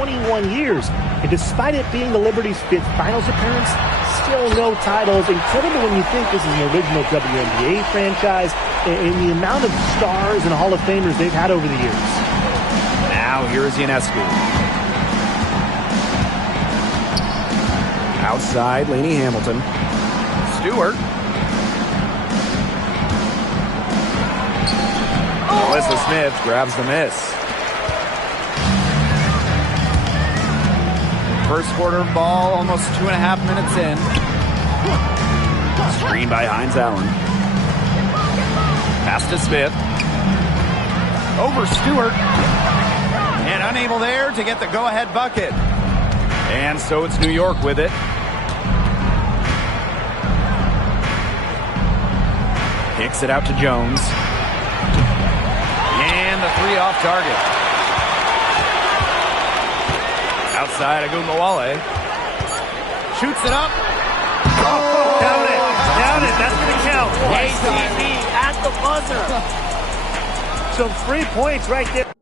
21 years. And despite it being the Liberty's 5th finals appearance, still no titles. Incredible when you think this is an original WNBA franchise and the amount of stars and Hall of Famers they've had over the years. Now here is Ionescu. Outside, Lainey Hamilton. Stewart. Melissa Smith grabs the miss. First quarter ball, almost 2.5 minutes in. Screen by Hines Allen. Pass to Smith. Over Stewart. And unable there to get the go-ahead bucket. And so it's New York with it. Kicks it out to Jones. And the three off target. Outside, Agumbawale. Shoots it up. Oh, down it. Down it. That's going to count. ACB at the buzzer. Some free points right there.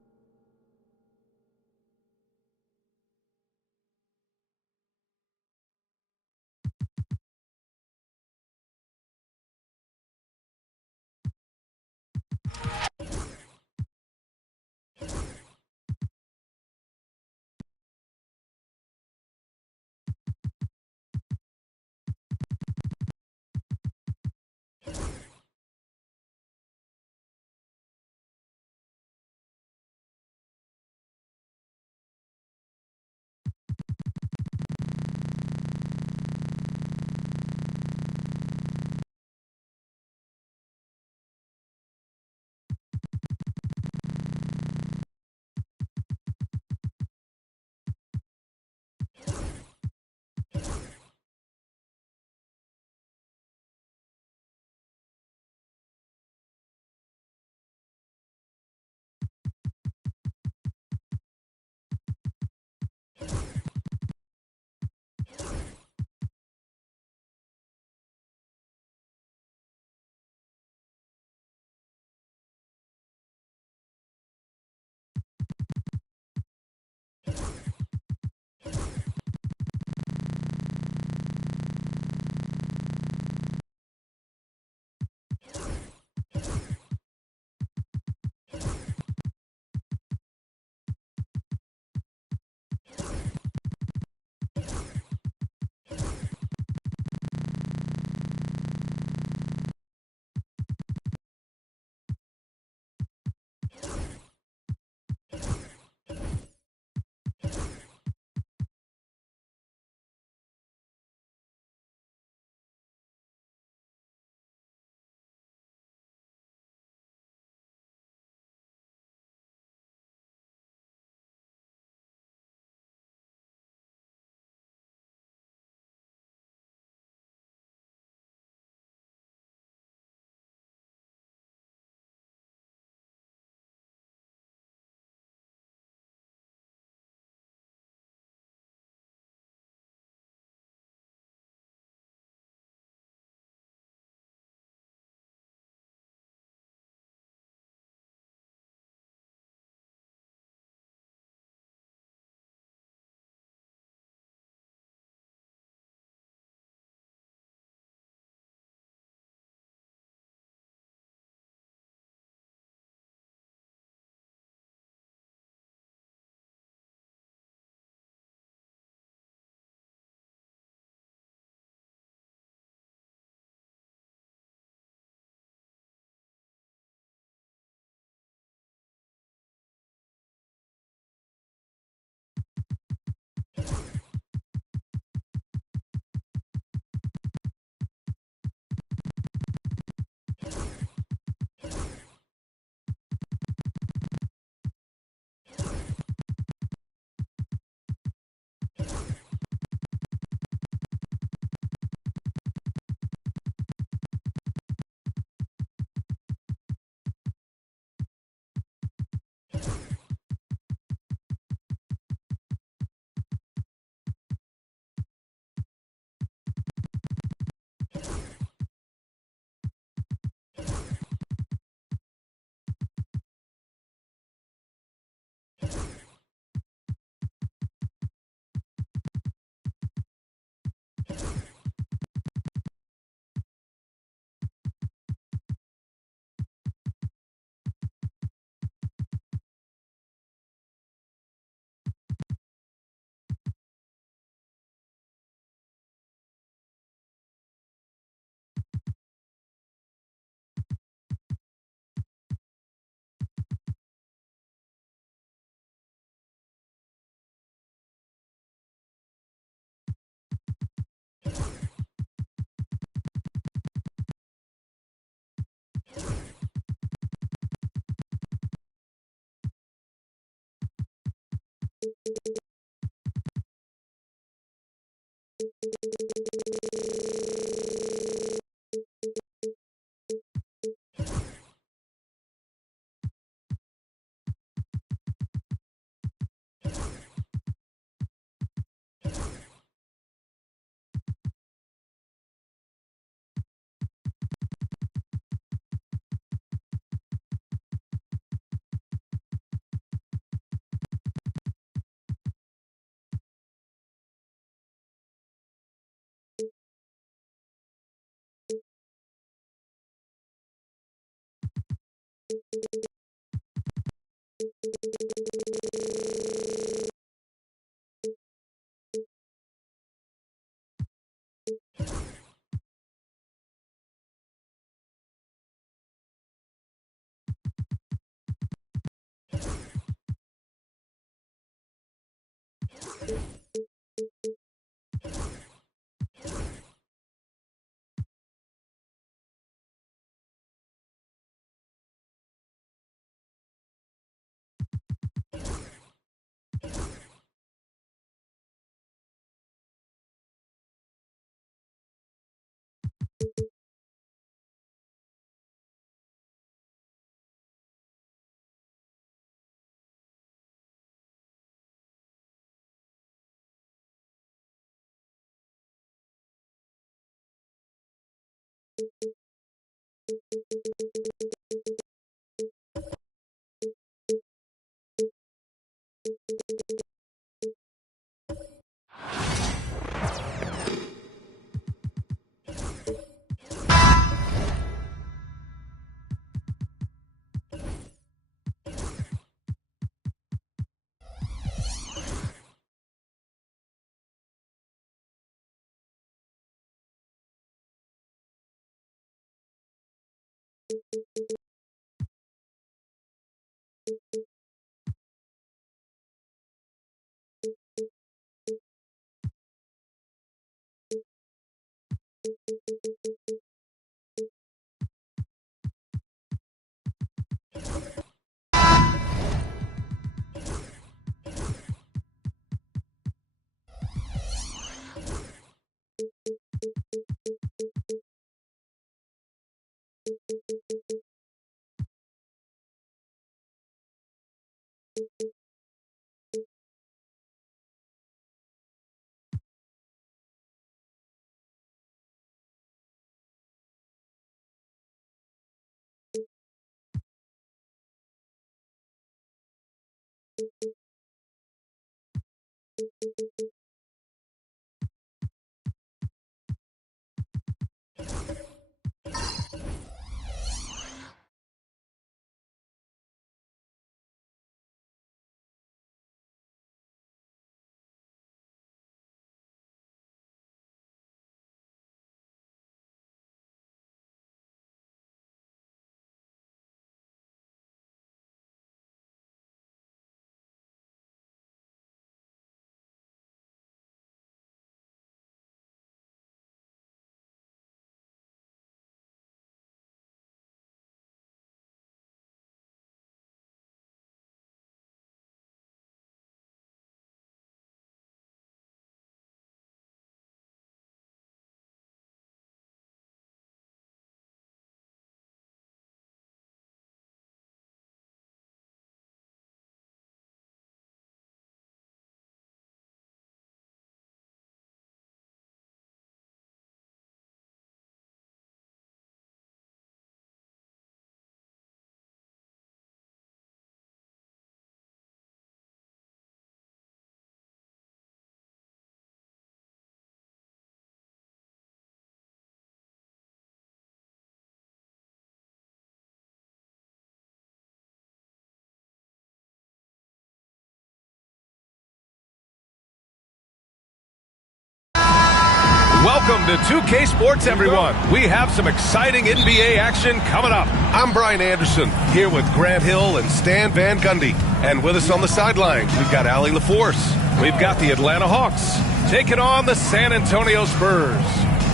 Welcome to 2K Sports, everyone. We have some exciting NBA action coming up. I'm Brian Anderson, here with Grant Hill and Stan Van Gundy. And with us on the sidelines, we've got Allie LaForce. We've got the Atlanta Hawks taking on the San Antonio Spurs.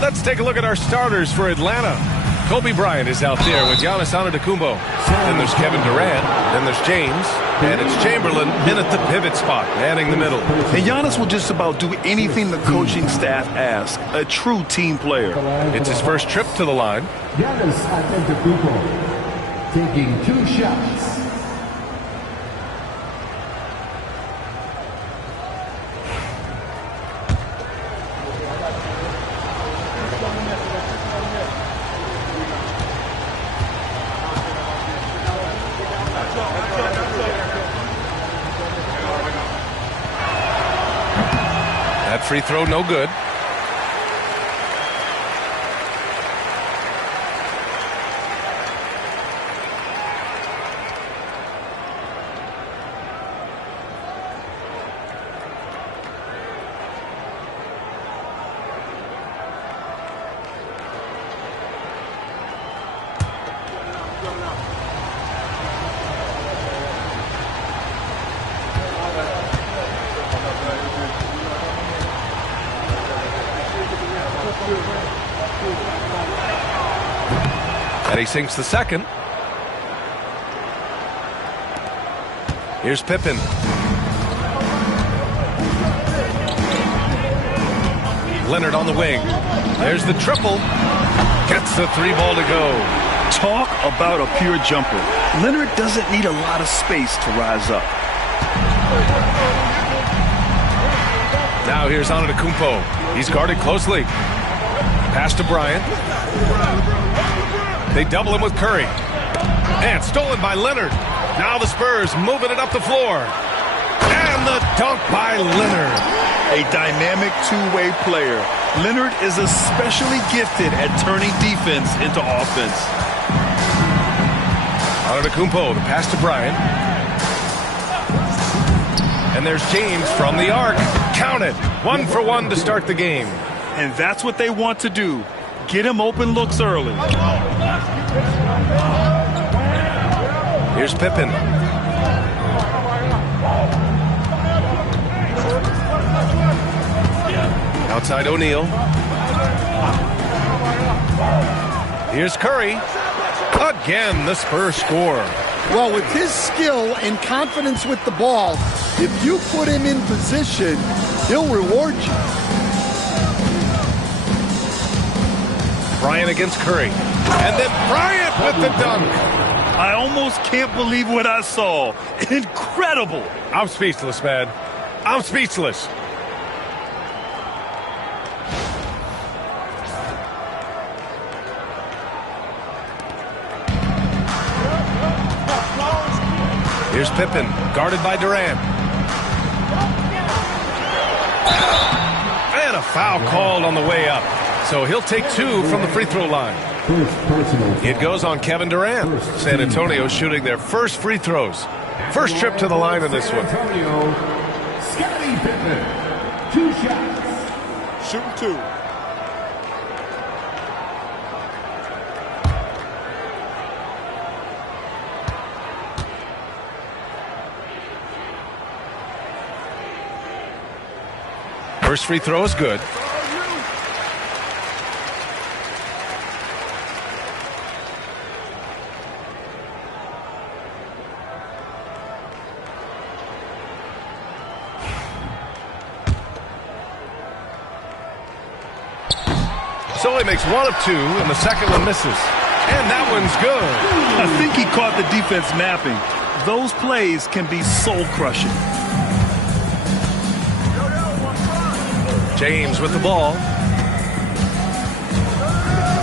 Let's take a look at our starters for Atlanta. Kobe Bryant is out there with Giannis Antetokounmpo. Then there's Kevin Durant. Then there's James. And it's Chamberlain in at the pivot spot, manning the middle. And Giannis will just about do anything the coaching staff asks. A true team player. It's his first trip to the line. Giannis Antetokounmpo taking 2 shots. That free throw, no good. And he sinks the second. Here's Pippen. Leonard on the wing. There's the triple. Gets the 3 ball to go. Talk about a pure jumper. Leonard doesn't need a lot of space to rise up. Now here's Antetokounmpo. He's guarded closely. Pass to Bryant. They double him with Curry. And stolen by Leonard. Now the Spurs moving it up the floor. And the dunk by Leonard. A dynamic two-way player. Leonard is especially gifted at turning defense into offense. Antetokounmpo, the pass to Bryant. And there's James from the arc. Count it. 1 for 1 to start the game. And that's what they want to do. Get him open looks early. Here's Pippen. Outside O'Neal. Here's Curry. Again, the Spurs score. Well, with his skill and confidence with the ball, if you put him in position, he'll reward you. Bryant against Curry. And then Bryant with the dunk. I almost can't believe what I saw. Incredible. I'm speechless, man. I'm speechless. Here's Pippen, guarded by Durant. And a foul called on the way up. So he'll take 2 from the free throw line. It goes on Kevin Durant. San Antonio shooting their first free throws. First trip to the line in this one. Scottie Pippen, 2 shots. Shooting 2. First free throw is good. So he makes 1 of 2, and the second one misses. And that one's good. I think he caught the defense napping. Those plays can be soul-crushing. James with the ball.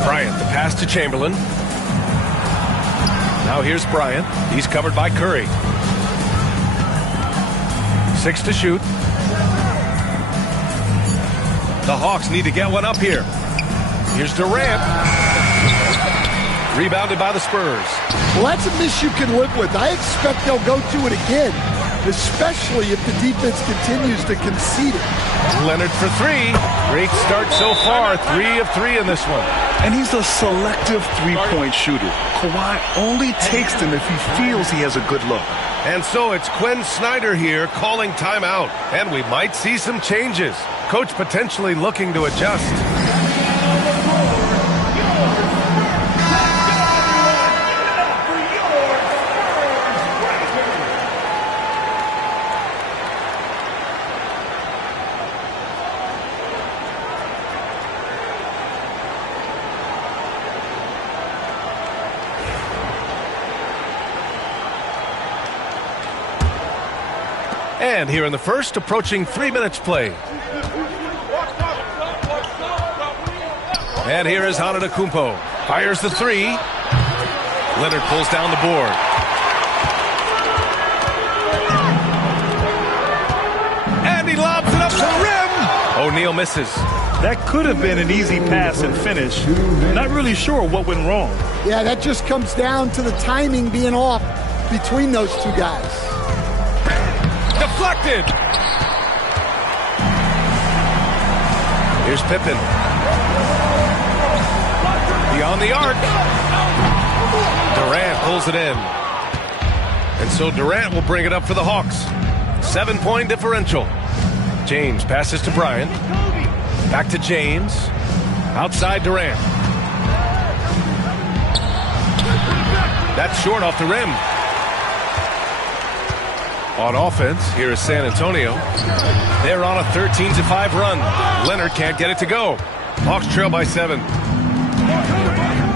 Bryant, the pass to Chamberlain. Now here's Bryant. He's covered by Curry. 6 to shoot. The Hawks need to get one up here. Here's Durant. Rebounded by the Spurs. Well, that's a miss you can live with. I expect they'll go to it again, especially if the defense continues to concede it. Leonard for 3. Great start so far. 3 of 3 in this one. And he's a selective three-point shooter. Kawhi only takes them if he feels he has a good look. And so it's Quinn Snyder here calling timeout. And we might see some changes. Coach potentially looking to adjust. And here in the first, approaching 3 minutes play. And here is Antetokounmpo. Fires the three. Leonard pulls down the board. And he lobs it up to the rim. O'Neal misses. That could have been an easy pass and finish. Not really sure what went wrong. Yeah, that just comes down to the timing being off between those two guys. Deflected. Here's Pippen. Beyond the arc. Durant pulls it in. And so Durant will bring it up for the Hawks. 7-point differential. James passes to Bryant. Back to James. Outside Durant. That's short off the rim. On offense, here is San Antonio. They're on a 13-5 run. Leonard can't get it to go. Hawks trail by 7.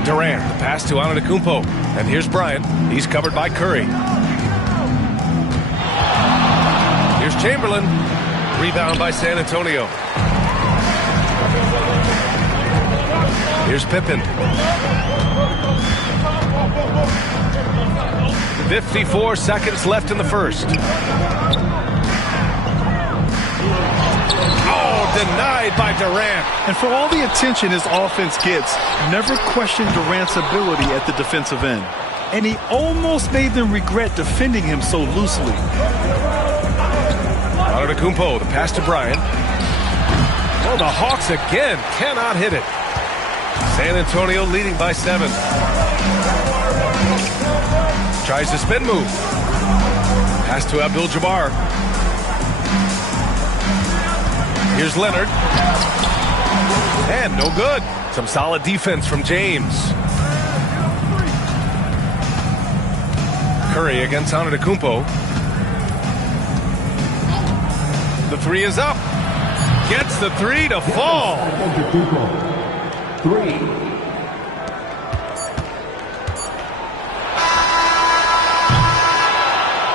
Durant, the pass to Antetokounmpo. And here's Bryant. He's covered by Curry. Here's Chamberlain. Rebound by San Antonio. Here's Pippen. 54 seconds left in the first. Oh, denied by Durant. And for all the attention his offense gets, never question Durant's ability at the defensive end. And he almost made them regret defending him so loosely. Antetokounmpo, the pass to Bryant. Oh, the Hawks again cannot hit it. San Antonio leading by 7. Tries the spin move. Pass to Abdul-Jabbar. Here's Leonard. And no good. Some solid defense from James. Curry against Antetokounmpo. The three is up. Gets the three to fall. 3.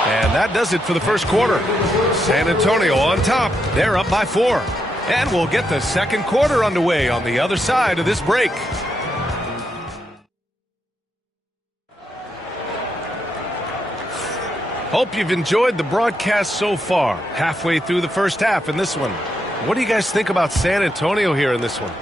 And that does it for the first quarter. San Antonio on top. They're up by 4. And we'll get the second quarter underway on the other side of this break. Hope you've enjoyed the broadcast so far. Halfway through the first half in this one. What do you guys think about San Antonio here in this one?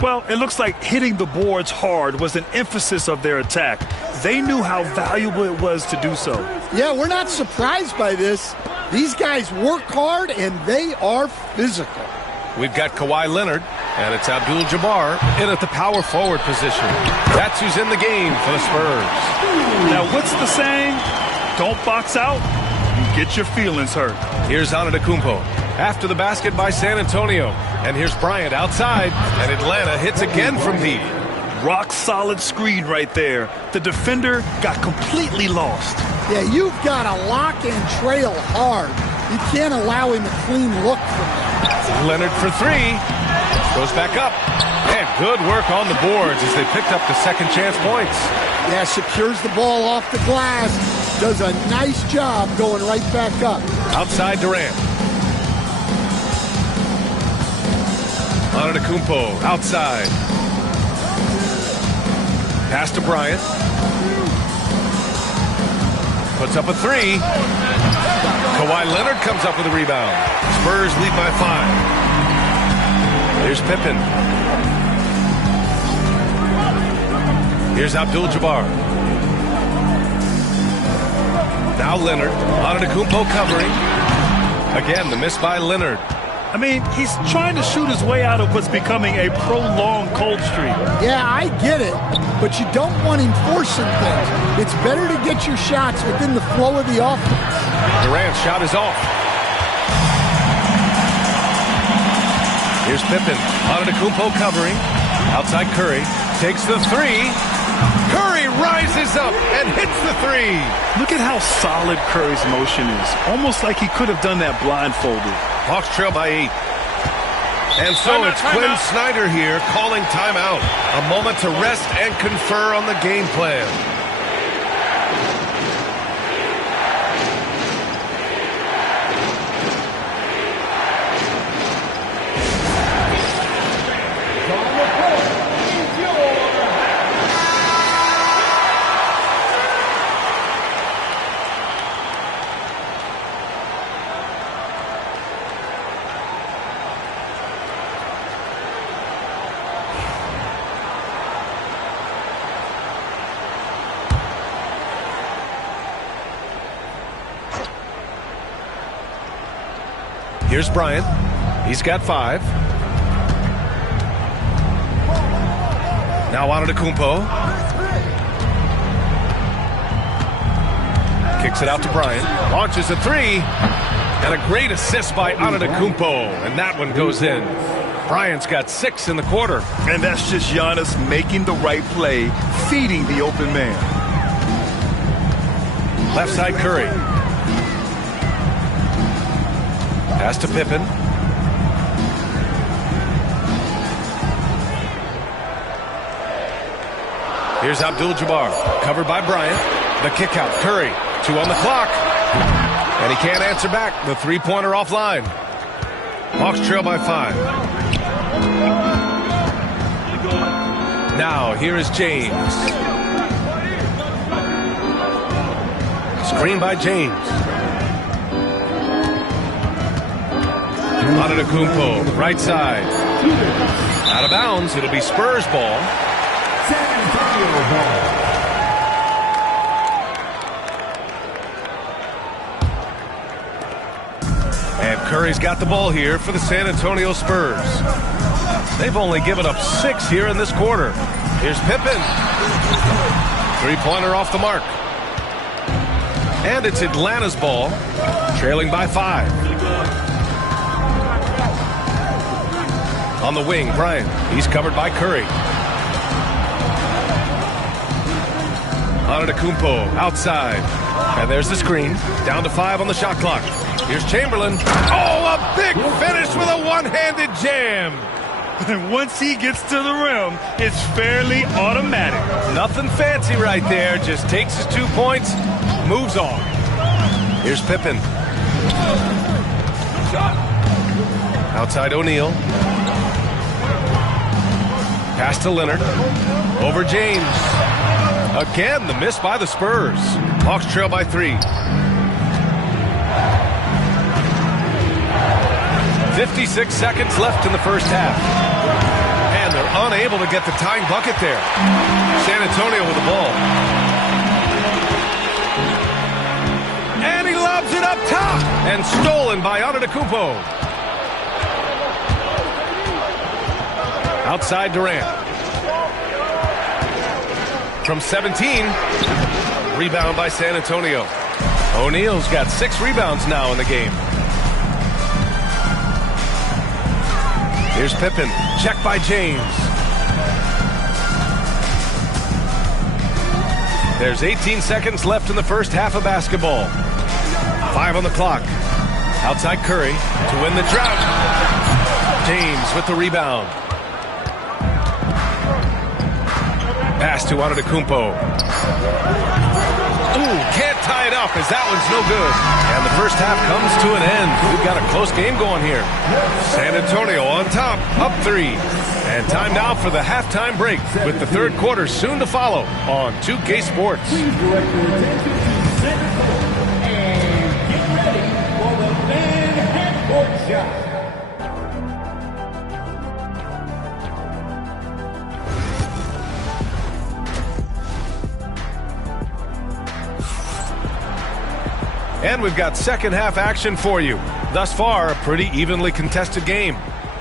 Well, it looks like hitting the boards hard was an emphasis of their attack. They knew how valuable it was to do so. Yeah, we're not surprised by this. These guys work hard, and they are physical. We've got Kawhi Leonard, and it's Abdul-Jabbar in at the power forward position. That's who's in the game for the Spurs. Now, what's the saying? Don't box out, you get your feelings hurt. Here's Antetokounmpo. After the basket by San Antonio. And here's Bryant outside. And Atlanta hits again from deep. Rock solid screen right there. The defender got completely lost. Yeah, you've got to lock and trail hard. You can't allow him a clean look from there. Leonard for 3. Goes back up. And good work on the boards as they picked up the second chance points. Yeah, secures the ball off the glass. Does a nice job going right back up. Outside Durant. Antetokounmpo outside. Pass to Bryant. Puts up a 3. Kawhi Leonard comes up with a rebound. Spurs lead by 5. Here's Pippen. Here's Abdul-Jabbar. Now Leonard. Antetokounmpo covering. Again, the miss by Leonard. I mean, he's trying to shoot his way out of what's becoming a prolonged cold streak. Yeah, I get it, but you don't want him forcing things. It's better to get your shots within the flow of the offense. Durant's shot is off. Here's Pippen. Antetokounmpo covering. Outside Curry. Takes the 3. Curry rises up and hits the 3. Look at how solid Curry's motion is. Almost like he could have done that blindfolded. Hawks trail by 8. And so it's Quinn Snyder here calling timeout. A moment to rest and confer on the game plan. Here's Bryant. He's got 5. Now Antetokounmpo. Kicks it out to Bryant. Launches a 3. And a great assist by Antetokounmpo. And that one goes in. Bryant's got 6 in the quarter. And that's just Giannis making the right play, feeding the open man. Left side Curry. Pass to Pippen. Here's Abdul-Jabbar. Covered by Bryant. The kick out. Curry. 2 on the clock. And he can't answer back. The three-pointer offline. Hawks trail by 5. Now, here is James. Screen by James. Antetokounmpo, right side. Out of bounds. It'll be Spurs ball. San Antonio ball. And Curry's got the ball here for the San Antonio Spurs. They've only given up 6 here in this quarter. Here's Pippen. Three-pointer off the mark. And it's Atlanta's ball, trailing by 5. On the wing, Bryant. He's covered by Curry. Antetokounmpo outside. And there's the screen. Down to 5 on the shot clock. Here's Chamberlain. Oh, a big finish with a one-handed jam. And once he gets to the rim, it's fairly automatic. Nothing fancy right there. Just takes his 2 points, moves on. Here's Pippen. Outside O'Neal. Pass to Leonard. Over James. Again, the miss by the Spurs. Hawks trail by 3. 56 seconds left in the first half. And they're unable to get the tying bucket there. San Antonio with the ball. And he lobs it up top. And stolen by Antetokounmpo. Outside Durant. From 17. Rebound by San Antonio. O'Neal's got 6 rebounds now in the game. Here's Pippen. Check by James. There's 18 seconds left in the first half of basketball. 5 on the clock. Outside Curry to win the drought. James with the rebound. Pass to Antetokounmpo. Ooh, can't tie it up as that one's no good. And the first half comes to an end. We've got a close game going here. San Antonio on top, up 3. And time now for the halftime break with the third quarter soon to follow on 2K Sports. Please direct your attention to center court and get ready for the man half-court shot. And we've got second half action for you. Thus far, a pretty evenly contested game.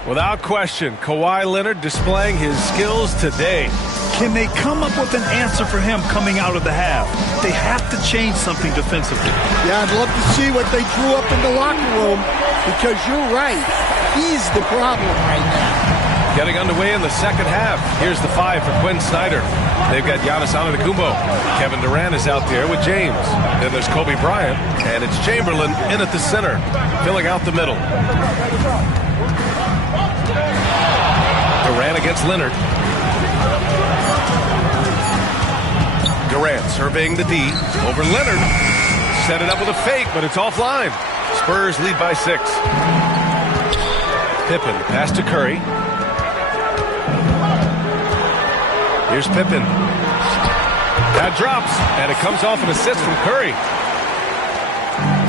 Without question, Kawhi Leonard displaying his skills today. Can they come up with an answer for him coming out of the half? They have to change something defensively. Yeah, I'd love to see what they drew up in the locker room because you're right. He's the problem right now. Getting underway in the second half. Here's the 5 for Quinn Snyder. They've got Giannis Antetokounmpo. Kevin Durant is out there with James. Then there's Kobe Bryant, and it's Chamberlain in at the center, filling out the middle. Durant against Leonard. Durant surveying the D over Leonard. Set it up with a fake, but it's offline. Spurs lead by 6. Pippen pass to Curry. Here's Pippen. That drops, and it comes off an assist from Curry.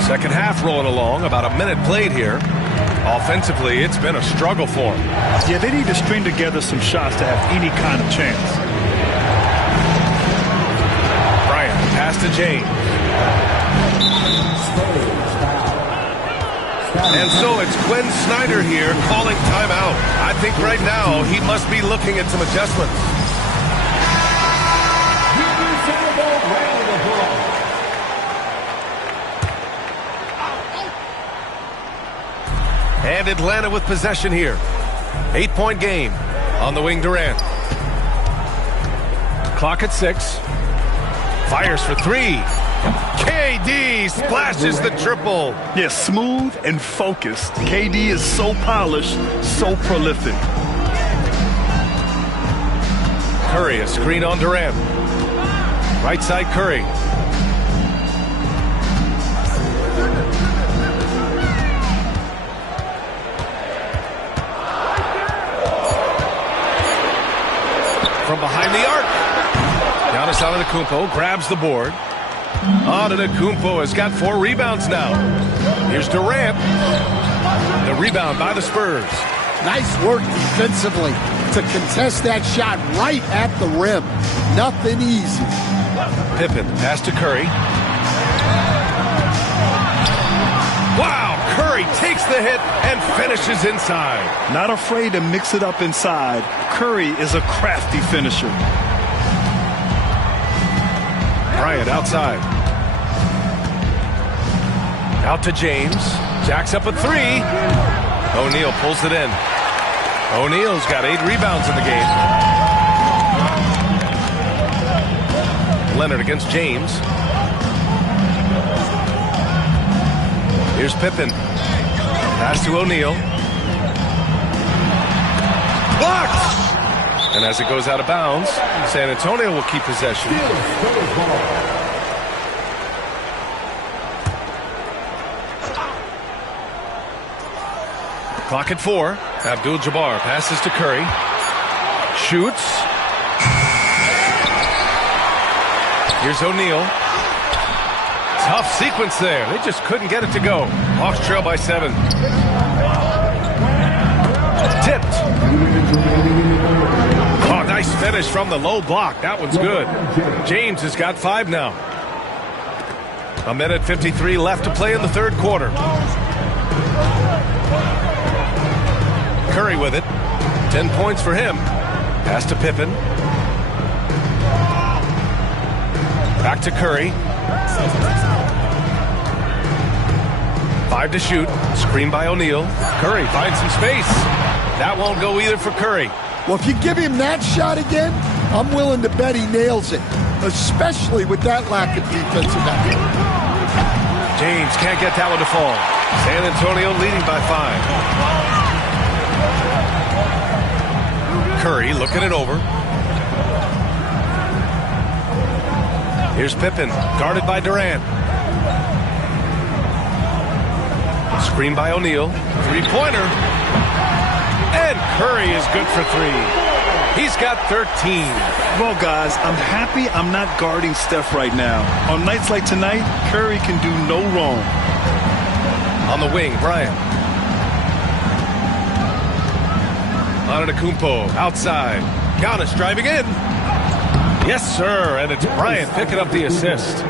Second half rolling along, about a minute played here. Offensively, it's been a struggle for them. Yeah, they need to string together some shots to have any kind of chance. Bryant, pass to James. And so it's Glenn Snyder here calling timeout. I think right now he must be looking at some adjustments. And Atlanta with possession here. 8-point game. On the wing, Durant. Clock at 6. Fires for 3. KD splashes the triple. Yeah, smooth and focused. KD is so polished, so prolific. Curry, a screen on Durant. Right side, Curry. From behind the arc. Giannis Antetokounmpo grabs the board. Antetokounmpo has got 4 rebounds now. Here's Durant. The rebound by the Spurs. Nice work defensively to contest that shot right at the rim. Nothing easy. Pippen, pass to Curry. Wow, Curry takes the hit and finishes inside. Not afraid to mix it up inside. Curry is a crafty finisher. Bryant outside. Out to James. Jacks up a 3. O'Neal pulls it in. O'Neal's got 8 rebounds in the game. Leonard against James. Here's Pippen. Pass to O'Neal. Blocked! And as it goes out of bounds, San Antonio will keep possession. Clock at 4. Abdul-Jabbar passes to Curry. Shoots. Here's O'Neal. Tough sequence there. They just couldn't get it to go. Hawks trail by 7. Tipped. Oh, nice finish from the low block. That one's good. James has got 5 now. 1:53 left to play in the third quarter. Curry with it. 10 points for him. Pass to Pippen. Back to Curry. 5 to shoot. Screen by O'Neal. Curry finds some space. That won't go either for Curry. Well, if you give him that shot again, I'm willing to bet he nails it, especially with that lack of defensive effort. James can't get that one to fall. San Antonio leading by 5. Curry looking it over. Here's Pippen, guarded by Durant. Screen by O'Neal. 3-pointer. And Curry is good for 3. He's got 13. Well, guys, I'm happy I'm not guarding Steph right now. On nights like tonight, Curry can do no wrong. On the wing, Bryant. Antetokounmpo outside. Giannis driving in. Yes, sir, and it's Bryant picking up the assist.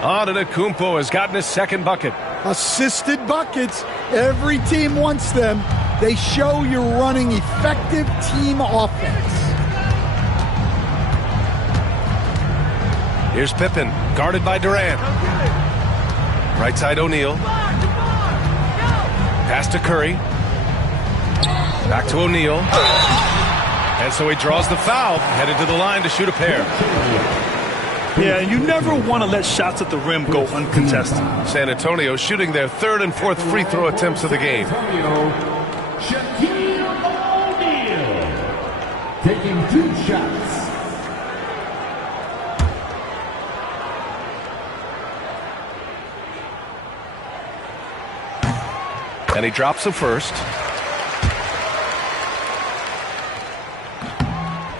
Antetokounmpo has gotten his second bucket. Assisted buckets. Every team wants them. They show you're running effective team offense. Here's Pippen, guarded by Durant. Right side O'Neal. Pass to Curry. Back to O'Neal. And so he draws the foul, headed to the line to shoot a pair. Yeah, and you never want to let shots at the rim go uncontested. San Antonio shooting their 3rd and 4th free throw attempts of the game. Shaquille O'Neal taking 2 shots. And he drops the first.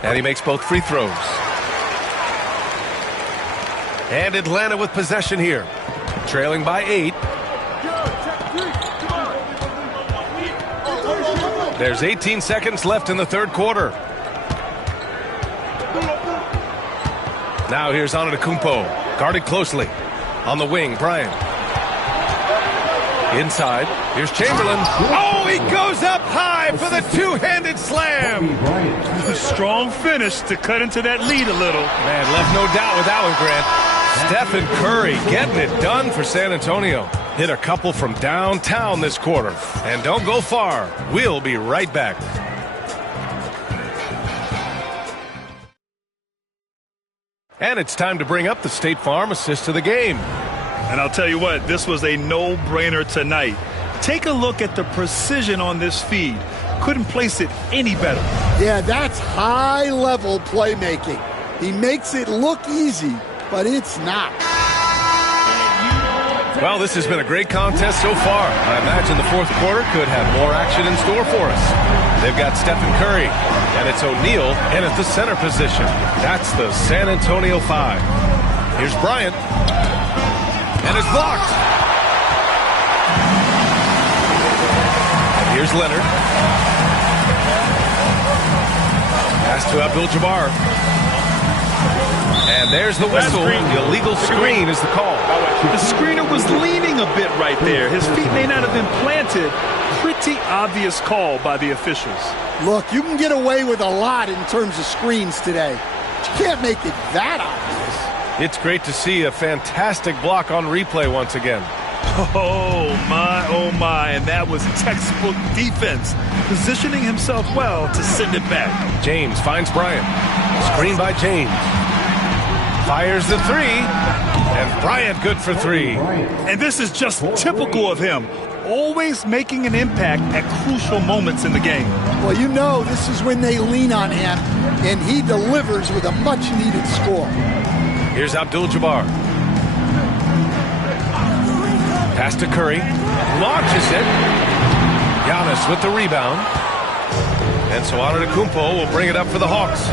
And he makes both free throws. And Atlanta with possession here. Trailing by 8. There's 18 seconds left in the third quarter. Now here's Antetokounmpo, guarded closely. On the wing, Bryant. Inside. Here's Chamberlain. Oh, he goes up high for the two-handed slam. Strong finish to cut into that lead a little. Man, left no doubt with that one, Grant. Stephen Curry getting it done for San Antonio. Hit a couple from downtown this quarter. And don't go far. We'll be right back. And it's time to bring up the State Farm assist of the game. And I'll tell you what, this was a no-brainer tonight. Take a look at the precision on this feed. Couldn't place it any better. Yeah, that's high-level playmaking. He makes it look easy, but it's not. Well, this has been a great contest so far. I imagine the fourth quarter could have more action in store for us. They've got Stephen Curry, and it's O'Neal in at the center position. That's the San Antonio 5. Here's Bryant, and it's blocked. Here's Leonard. Pass to Abdul-Jabbar. And there's the whistle. The illegal screen is the call. The screener was leaning a bit right there. His feet may not have been planted. Pretty obvious call by the officials. Look, you can get away with a lot in terms of screens today. But you can't make it that obvious. It's great to see a fantastic block on replay once again. Oh my, and that was textbook defense. Positioning himself well to send it back. James finds Bryant. Screen by James. Fires the three, and Bryant good for three. And this is just typical of him, always making an impact at crucial moments in the game. Well, you know this is when they lean on him, and he delivers with a much-needed score. Here's Abdul-Jabbar. Pass to Curry. Launches it. Giannis with the rebound. And so Antetokounmpo will bring it up for the Hawks.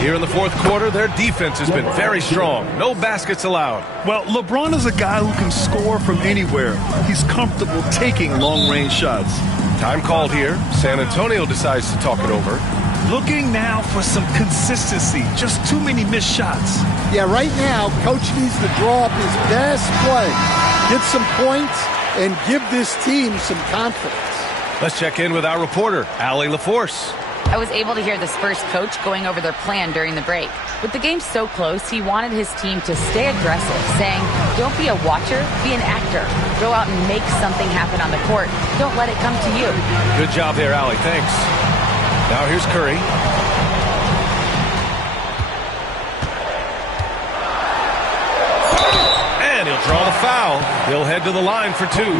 Here in the fourth quarter, their defense has been very strong. No baskets allowed. Well, LeBron is a guy who can score from anywhere. He's comfortable taking long-range shots. Time called here. San Antonio decides to talk it over. Looking now for some consistency. Just too many missed shots. Yeah, right now, Coach needs to draw up his best play, get some points, and give this team some confidence. Let's check in with our reporter, Allie LaForce. I was able to hear the Spurs coach going over their plan during the break. With the game so close, he wanted his team to stay aggressive, saying, don't be a watcher, be an actor. Go out and make something happen on the court. Don't let it come to you. Good job there, Allie. Thanks. Now here's Curry. And he'll draw the foul. He'll head to the line for two.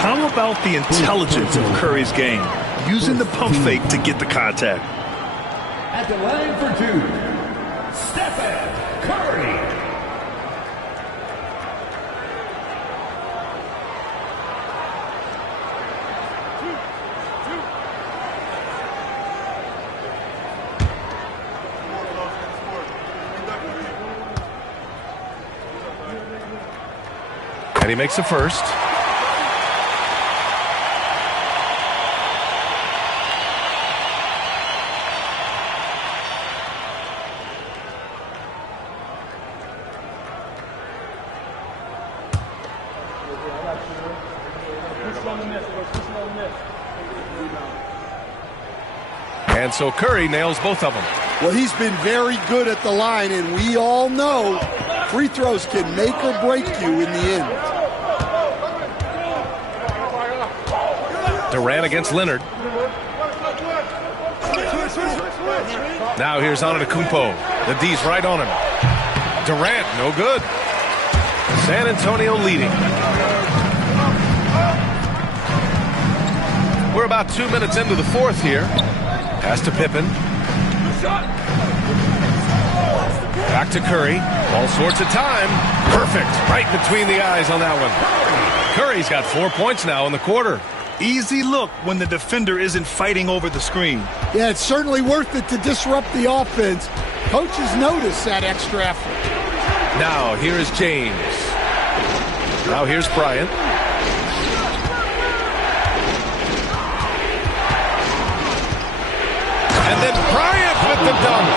How about the intelligence of Curry's game? Using the pump fake to get the contact. At the line for two, Stephen Curry. And he makes the first. And so Curry nails both of them. Well, he's been very good at the line, and we all know free throws can make or break you in the end. Durant against Leonard. Now here's Antetokounmpo. The D's right on him. Durant, no good. San Antonio leading. We're about 2 minutes into the fourth here. Pass to Pippen. Back to Curry. All sorts of time. Perfect. Right between the eyes on that one. Curry's got 4 points now in the quarter. Easy look when the defender isn't fighting over the screen. Yeah, it's certainly worth it to disrupt the offense. Coaches notice that extra effort. Now here is James. Now here's Bryant. And then Bryant with the dunk.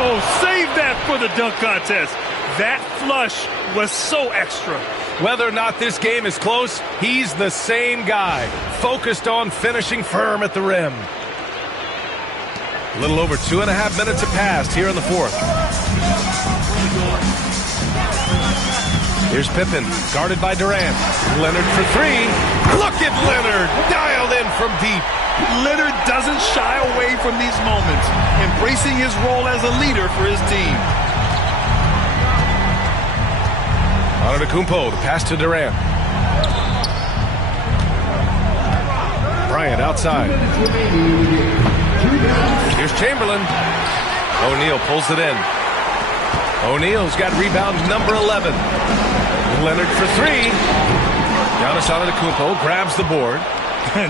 Oh, save that for the dunk contest. That flush was so extra. Whether or not this game is close, he's the same guy, focused on finishing firm at the rim. A little over 2.5 minutes have passed here in the fourth. Here's Pippen, guarded by Durant. Leonard for three. Look at Leonard, dialed in from deep. Leonard doesn't shy away from these moments, embracing his role as a leader for his team. Antetokounmpo, the pass to Durant. Bryant outside. Here's Chamberlain. O'Neal pulls it in. O'Neal's got rebound number 11. Leonard for three. Giannis Antetokounmpo grabs the board.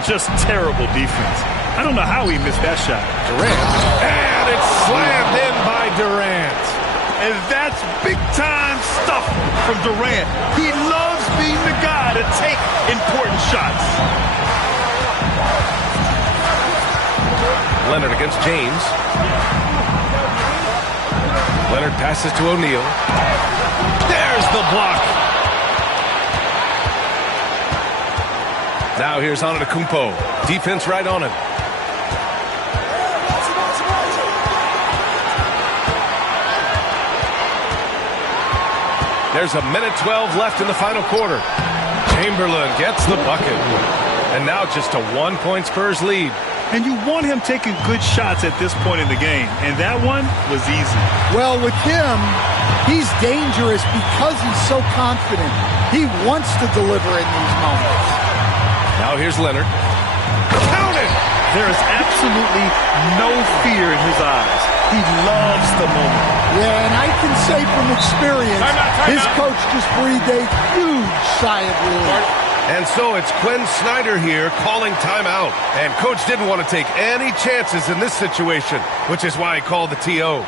Just terrible defense. I don't know how he missed that shot. Durant. And it's slammed in by Durant. And that's big-time stuff from Durant. He loves being the guy to take important shots. Leonard against James. Leonard passes to O'Neal. There's the block. Now here's Antetokounmpo. Defense right on him. There's 1:12 left in the final quarter. Chamberlain gets the bucket. And now just a 1-point Spurs lead. And you want him taking good shots at this point in the game. And that one was easy. Well, with him, he's dangerous because he's so confident. He wants to deliver in these moments. Now here's Leonard. Count it! There is absolutely no fear in his eyes. He loves the moment. Yeah, and I can say from experience, his coach just breathed a huge sigh of relief. And so it's Quinn Snyder here calling timeout. And coach didn't want to take any chances in this situation, which is why he called the TO.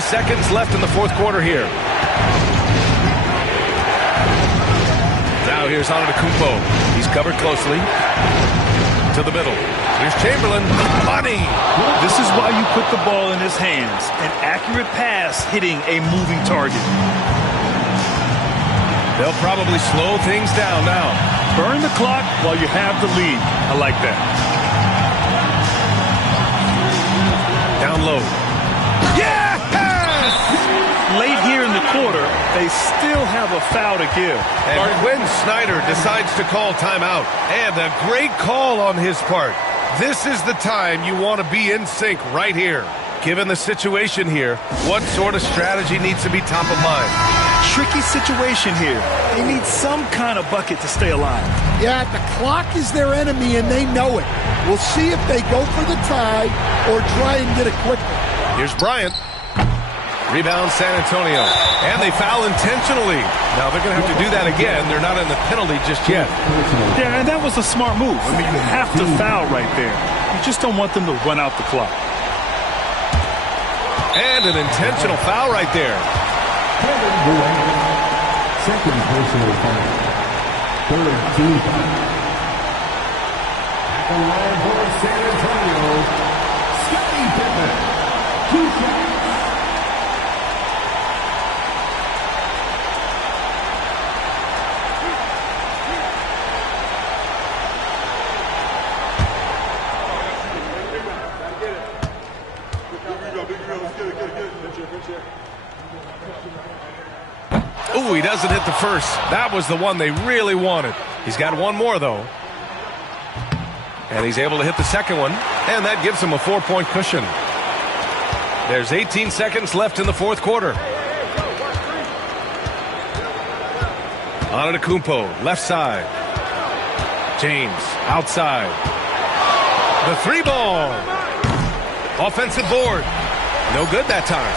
Seconds left in the fourth quarter here. Now here's Antetokounmpo. He's covered closely. To the middle. Here's Chamberlain. Money! This is why you put the ball in his hands. An accurate pass hitting a moving target. They'll probably slow things down now. Burn the clock while you have the lead. I like that. Down low. Yeah! Late here in the quarter, they still have a foul to give. And Quinn Snyder decides to call timeout. And a great call on his part. This is the time you want to be in sync right here. Given the situation here, what sort of strategy needs to be top of mind? Tricky situation here. They need some kind of bucket to stay alive. Yeah, the clock is their enemy, and they know it. We'll see if they go for the tie or try and get it quickly. Here's Bryant. Rebound San Antonio. And they foul intentionally. Now they're going to have to do that again. They're not in the penalty just yet. Yeah, and that was a smart move. I mean, you have to foul right there. You just don't want them to run out the clock. And an intentional foul right there. Second personal foul. Third team foul. At the line for San Antonio, Scottie Pippen. 2 shots. Ooh, he doesn't hit the first. That was the one they really wanted. He's got one more, though. And he's able to hit the second one, and that gives him a 4-point cushion. There's 18 seconds left in the fourth quarter. Antetokounmpo, left side. James, outside. The 3-ball. Offensive board. No good that time.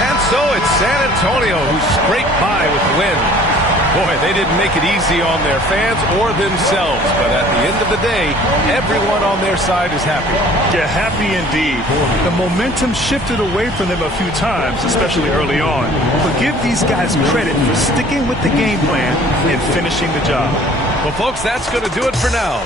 And so it's San Antonio who scraped by with the win. Boy, they didn't make it easy on their fans or themselves, but at the end of the day, everyone on their side is happy. Yeah, happy indeed. The momentum shifted away from them a few times, especially early on. But give these guys credit for sticking with the game plan and finishing the job. Well, folks, that's going to do it for now.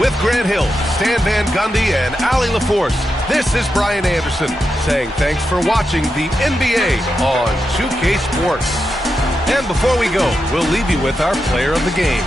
With Grant Hill, Stan Van Gundy, and Allie LaForce, this is Brian Anderson saying thanks for watching the NBA on 2K Sports. And before we go, we'll leave you with our player of the game.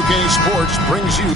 2K Sports brings you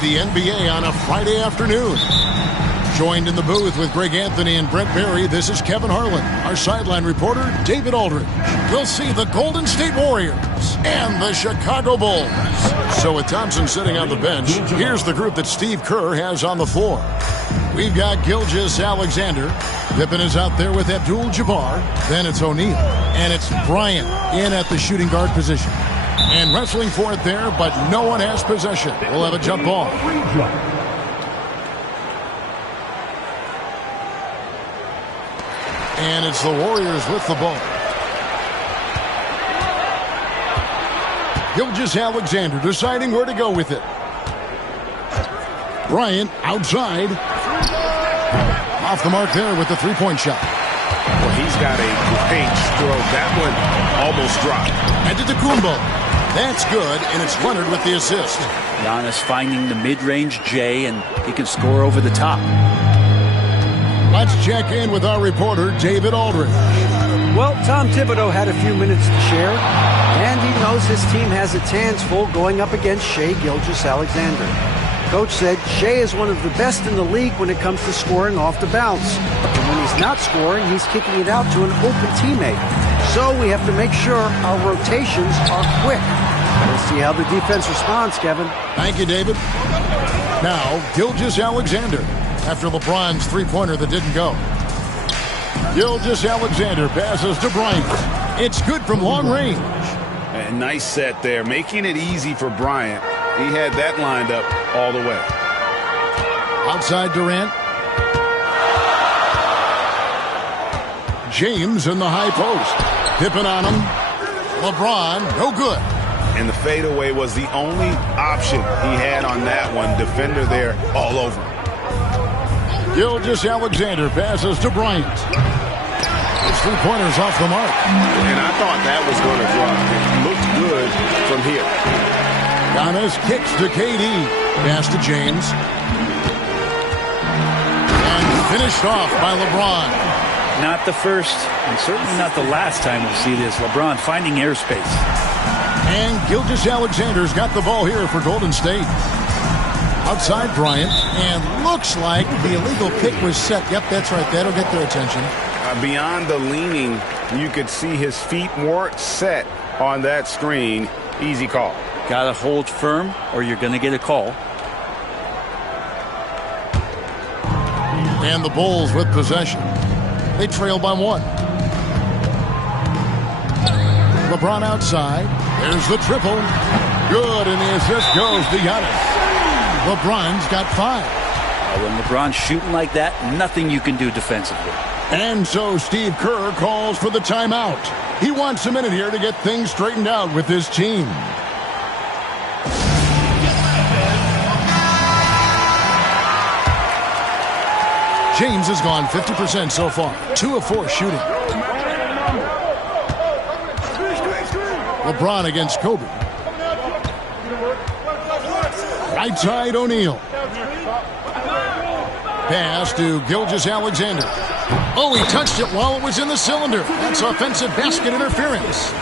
the NBA on a Friday afternoon. Joined in the booth with Greg Anthony and Brent Barry, this is Kevin Harlan. Our sideline reporter, David Aldridge. We'll see the Golden State Warriors and the Chicago Bulls. So with Thompson sitting on the bench, here's the group that Steve Kerr has on the floor. We've got Gilgeous-Alexander. Pippen is out there with Abdul-Jabbar. Then it's O'Neal. And it's Bryant in at the shooting guard position. And wrestling for it there, but no one has possession. We'll have a jump ball. And it's the Warriors with the ball. Gilgeous-Alexander deciding where to go with it. Bryant outside. Off the mark there with the three-point shot. Well, he's got a great stroke. That one almost dropped. Antetokounmpo. That's good, and it's Leonard with the assist. Giannis finding the mid-range J, and he can score over the top. Let's check in with our reporter, David Aldridge. Well, Tom Thibodeau had a few minutes to share, and he knows his team has its hands full going up against Shai Gilgeous-Alexander. Coach said Shai is one of the best in the league when it comes to scoring off the bounce. And when he's not scoring, he's kicking it out to an open teammate. So we have to make sure our rotations are quick. We'll see how the defense responds, Kevin. Thank you, David. Now, Gilgeous-Alexander after LeBron's three-pointer that didn't go. Gilgeous-Alexander passes to Bryant. It's good from long range. A nice set there, making it easy for Bryant. He had that lined up all the way. Outside Durant. James in the high post. Pippen on him. LeBron, no good. And the fadeaway was the only option he had on that one. Defender there all over him. Gilgeous-Alexander passes to Bryant. His three-pointers off the mark. And I thought that was going to drop. It looked good from here. Giannis kicks to KD. Pass to James. And finished off by LeBron. Not the first, and certainly not the last time we'll see this. LeBron finding airspace. And Gilgeous-Alexander's got the ball here for Golden State. Outside Bryant, and looks like the illegal pick was set. Yep, that's right. That'll get their attention. Beyond the leaning, you could see his feet weren't set on that screen. Easy call. Got to hold firm, or you're going to get a call. And the Bulls with possession. They trail by one. LeBron outside. There's the triple. Good, and the assist goes to Giannis. LeBron's got 5. When LeBron's shooting like that, nothing you can do defensively. And so Steve Kerr calls for the timeout. He wants a minute here to get things straightened out with his team. James has gone 50% so far. 2 of 4 shooting. LeBron against Kobe. Right side O'Neal. Pass to Gilgeous-Alexander. Oh, he touched it while it was in the cylinder. That's offensive basket interference.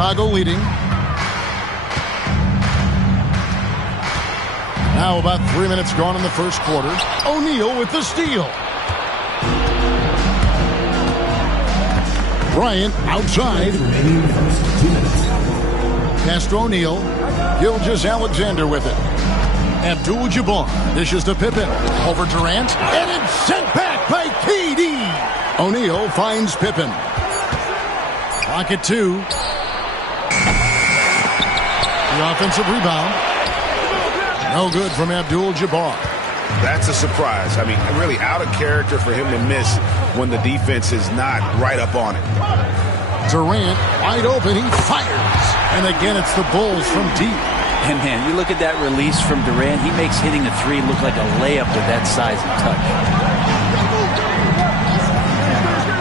Chicago leading. Now about 3 minutes gone in the first quarter. O'Neal with the steal. Bryant outside. Pass to O'Neal. Gilgeous-Alexander with it. Abdul-Jabbar dishes to Pippen. Over Durant. And it's sent back by KD. O'Neal finds Pippen. Clock at 2. The offensive rebound. No good from Abdul-Jabbar. That's a surprise. I mean, really out of character for him to miss when the defense is not right up on it. Durant wide open. He fires. And again, it's the Bulls from deep. And man, you look at that release from Durant. He makes hitting a three look like a layup with that size and touch.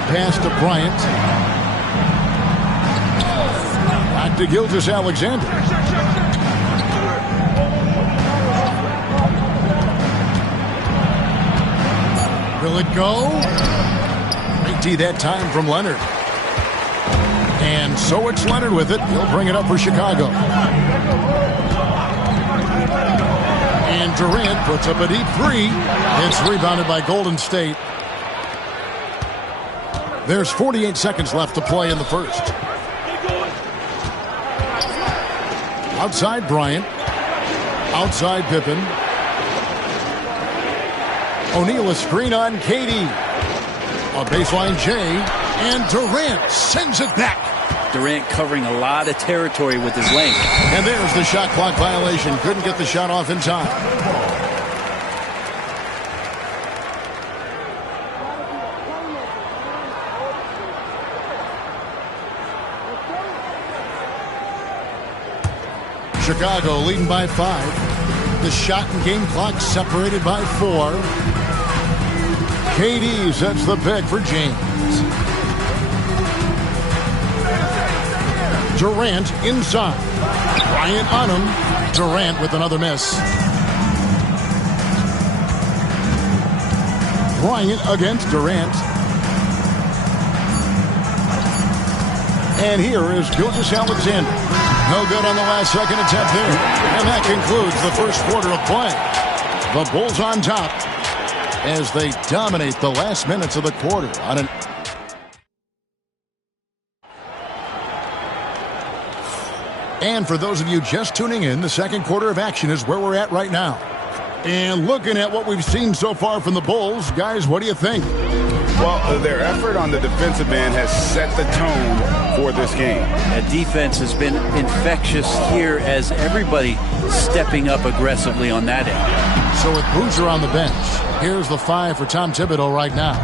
Pass to Bryant. Back to Gilgeous-Alexander. Will it go? Great D that time from Leonard. And so it's Leonard with it. He'll bring it up for Chicago. And Durant puts up a deep three. It's rebounded by Golden State. There's 48 seconds left to play in the first. Outside Bryant. Outside Pippen. O'Neal a screen on KD. A baseline J. And Durant sends it back. Durant covering a lot of territory with his length. And there's the shot clock violation. Couldn't get the shot off in time. Chicago leading by 5. The shot and game clock separated by 4. KD sets the pick for James. Durant inside. Bryant on him. Durant with another miss. Bryant against Durant. And here is Gilgeous-Alexander. No good on the last second attempt there. And that concludes the first quarter of play. The Bulls on top as they dominate the last minutes of the quarter on an And for those of you just tuning in, the second quarter of action is where we're at right now. And looking at what we've seen so far from the Bulls, guys, what do you think? Well, their effort on the defensive end has set the tone for this game. That defense has been infectious here as everybody stepping up aggressively on that end. So with Boozer on the bench, here's the 5 for Tom Thibodeau right now.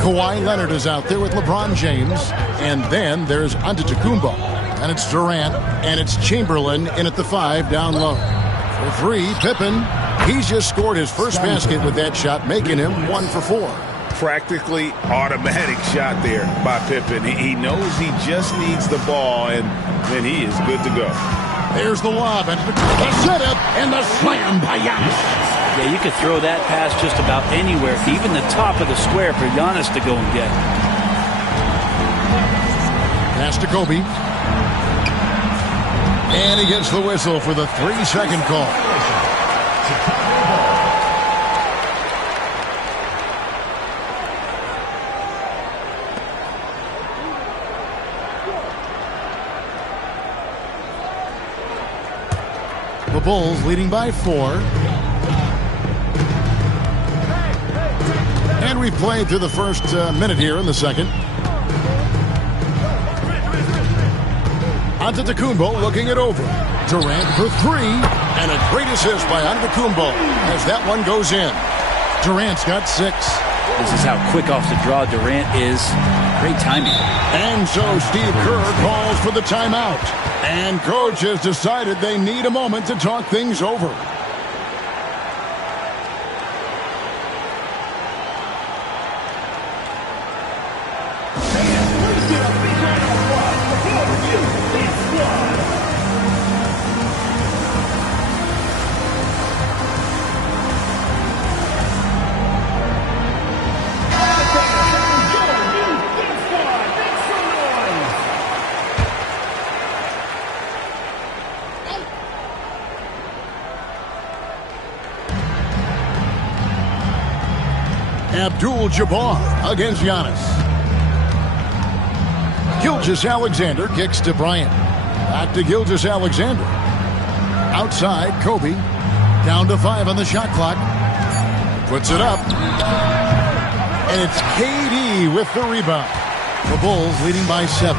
Kawhi Leonard is out there with LeBron James. And then there's Antetokounmpo. And it's Durant. And it's Chamberlain in at the 5 down low. For 3, Pippen. He's just scored his first basket with that shot, making him 1 for 4. Practically automatic shot there by Pippen. He knows he just needs the ball, and then he is good to go. There's the lob, and the setup, and the slam by Giannis. Yeah, you could throw that pass just about anywhere, even the top of the square for Giannis to go and get. Pass to Kobe. And he gets the whistle for the 3-second call. The Bulls leading by 4. And we've played through the first minute here in the second. Antetokounmpo looking it over. Durant for 3. And a great assist by Antetokounmpo as that one goes in. Durant's got 6. This is how quick off the draw Durant is. Great timing. And so Steve Kerr calls for the timeout. And coach has decided they need a moment to talk things over. Abdul-Jabbar against Giannis. Gilgeous-Alexander kicks to Bryant. Back to Gilgeous-Alexander. Outside, Kobe. Down to 5 on the shot clock. Puts it up. And it's KD with the rebound. The Bulls leading by 7.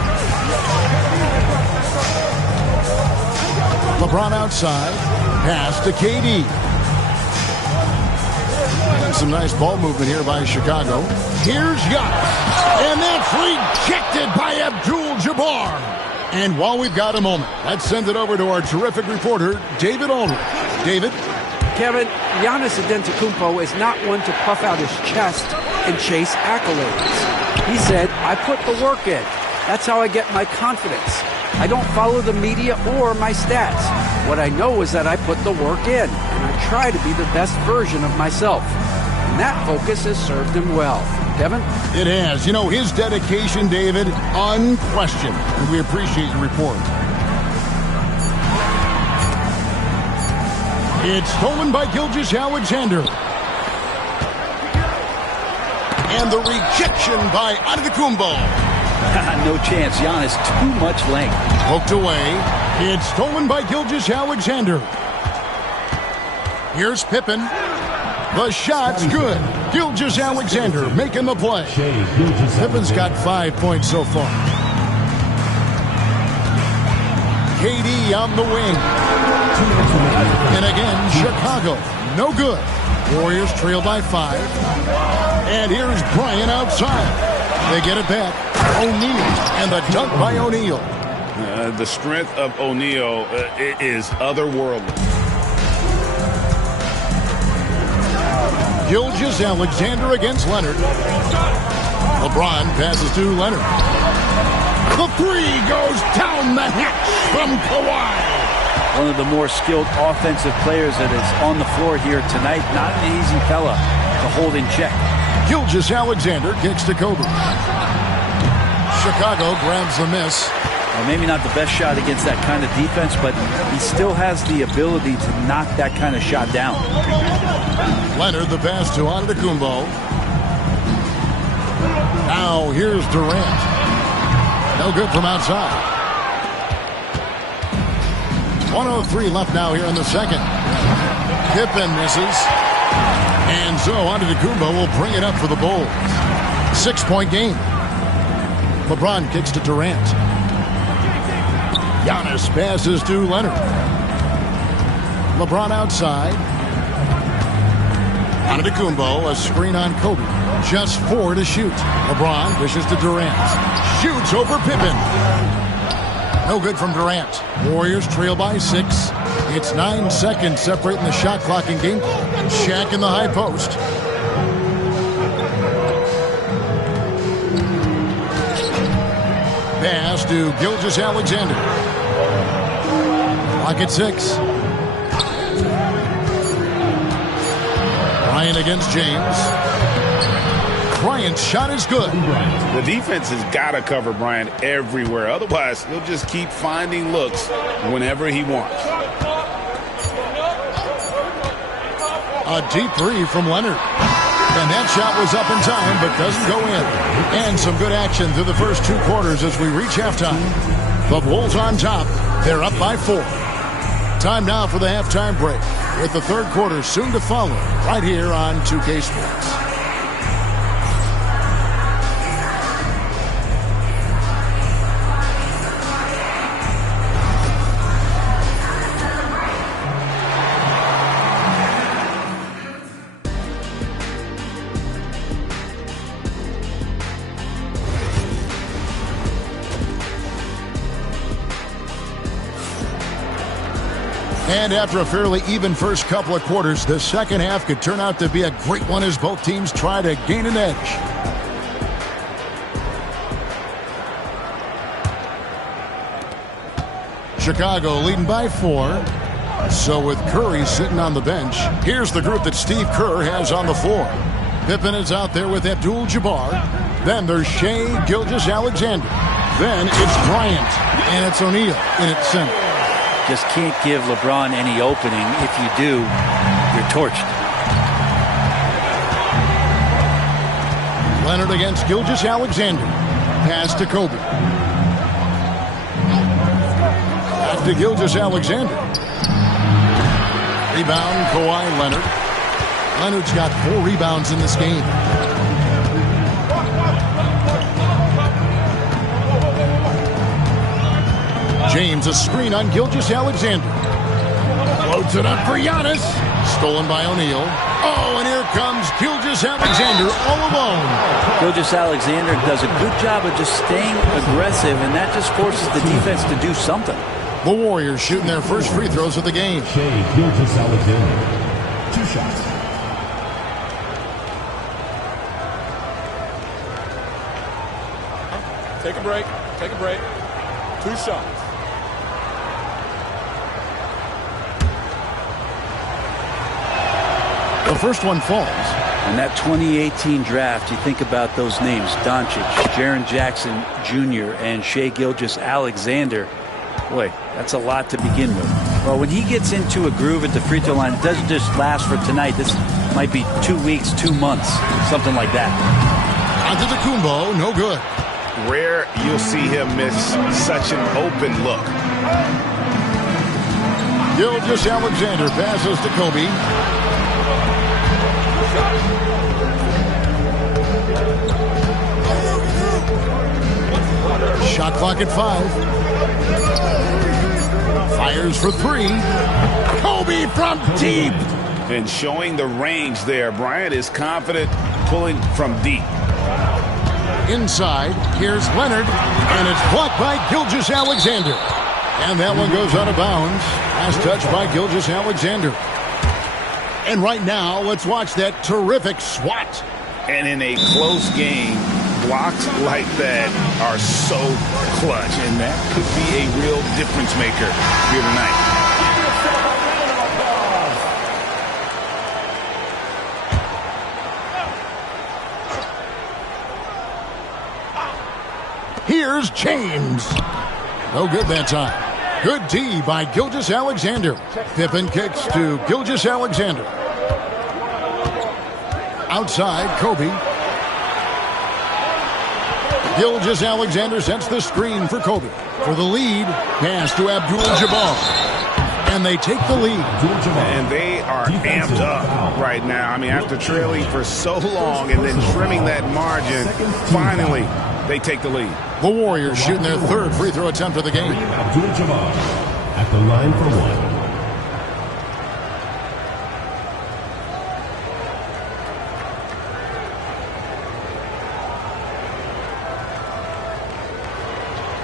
LeBron outside. Pass to KD. And some nice ball movement here by Chicago. Here's Giannis. And that's rejected by Abdul-Jabbar. And while we've got a moment, let's send it over to our terrific reporter, David Aldridge. David? Kevin, Giannis Antetokounmpo is not one to puff out his chest and chase accolades. He said, I put the work in. That's how I get my confidence. I don't follow the media or my stats. What I know is that I put the work in, and I try to be the best version of myself. And that focus has served him well. Kevin? It has. You know, his dedication, David, unquestioned. And we appreciate your report. It's stolen by Gilgeous-Alexander. And the rejection by Antetokounmpo. No chance. Giannis, too much length. Poked away. It's stolen by Gilgeous-Alexander. Here's Pippen. The shot's good. Gilgeous-Alexander making the play. Pippen's got 5 points so far. KD on the wing. And again, Chicago. No good. Warriors trail by 5. And here's Bryant outside. They get it back. O'Neal. And the dunk by O'Neal. The strength of O'Neal is otherworldly. Gilgeous-Alexander against Leonard. LeBron passes to Leonard. The three goes down the hatch from Kawhi. One of the more skilled offensive players that is on the floor here tonight. Not an easy fella to hold in check. Gilgeous-Alexander kicks to Kobe. Chicago grabs the miss. Well, maybe not the best shot against that kind of defense, but he still has the ability to knock that kind of shot down. Leonard, the pass to Antetokounmpo. Now here's Durant. No good from outside. 1:03 left now here in the second. Pippen misses. And so Antetokounmpo will bring it up for the Bulls. 6-point game. LeBron kicks to Durant. Giannis passes to Leonard. LeBron outside. Antetokounmpo, a screen on Kobe. Just 4 to shoot. LeBron dishes to Durant. Shoots over Pippen. No good from Durant. Warriors trail by 6. It's 9 seconds separating the shot clock and game. Shaq in the high post. Pass to Gilgeous-Alexander. Clock at 6. Bryant against James. Bryant's shot is good. The defense has got to cover Bryant everywhere. Otherwise, he'll just keep finding looks whenever he wants. A deep three from Leonard. And that shot was up in time, but doesn't go in. And some good action through the first 2 quarters as we reach halftime. The Bulls on top. They're up by 4. Time now for the halftime break, with the third quarter soon to follow, right here on 2K Sports. And after a fairly even first couple of quarters, the second half could turn out to be a great one as both teams try to gain an edge. Chicago leading by 4. So with Curry sitting on the bench, here's the group that Steve Kerr has on the floor. Pippen is out there with Abdul-Jabbar. Then there's Shea Gilgeous-Alexander. Then it's Bryant. And it's O'Neal in its center. Just can't give LeBron any opening. If you do, you're torched. Leonard against Gilgeous-Alexander. Pass to Kobe. Back to Gilgeous-Alexander. Rebound, Kawhi Leonard. Leonard's got 4 rebounds in this game. James, a screen on Gilgeous-Alexander. Floats it up for Giannis. Stolen by O'Neal. Oh, and here comes Gilgeous-Alexander all alone. Gilgeous-Alexander does a good job of just staying aggressive, and that just forces the defense to do something. The Warriors shooting their first free throws of the game. Shai Gilgeous-Alexander. 2 shots. Take a break. Take a break. 2 shots. The first one falls. In that 2018 draft, you think about those names, Doncic, Jaren Jackson Jr., and Shai Gilgeous-Alexander. Boy, that's a lot to begin with. Well, when he gets into a groove at the free throw line, it doesn't just last for tonight. This might be 2 weeks, 2 months, something like that. Antetokounmpo, no good. Rare you'll see him miss such an open look. Gilgeous-Alexander passes to Kobe. Shot clock at 5. Fires for 3. Kobe from deep. And showing the range there. Bryant is confident pulling from deep. Inside, here's Leonard, and it's blocked by Gilgeous-Alexander. And that one goes out of bounds. Last touch by Gilgeous-Alexander. And right now, let's watch that terrific swat. And in a close game, blocks like that are so clutch, and that could be a real difference maker here tonight. Here's James. No good that time. Good D by Gilgeous-Alexander. Pippen kicks to Gilgeous-Alexander. Outside, Kobe. Gilgeous-Alexander sets the screen for Kobe. For the lead, pass to Abdul-Jabbar. And they take the lead. And they are amped up right now. I mean, after trailing for so long and then trimming that margin, finally they take the lead. The Warriors shooting their 3rd free throw attempt of the game. Abdul-Jabbar at the line for 1.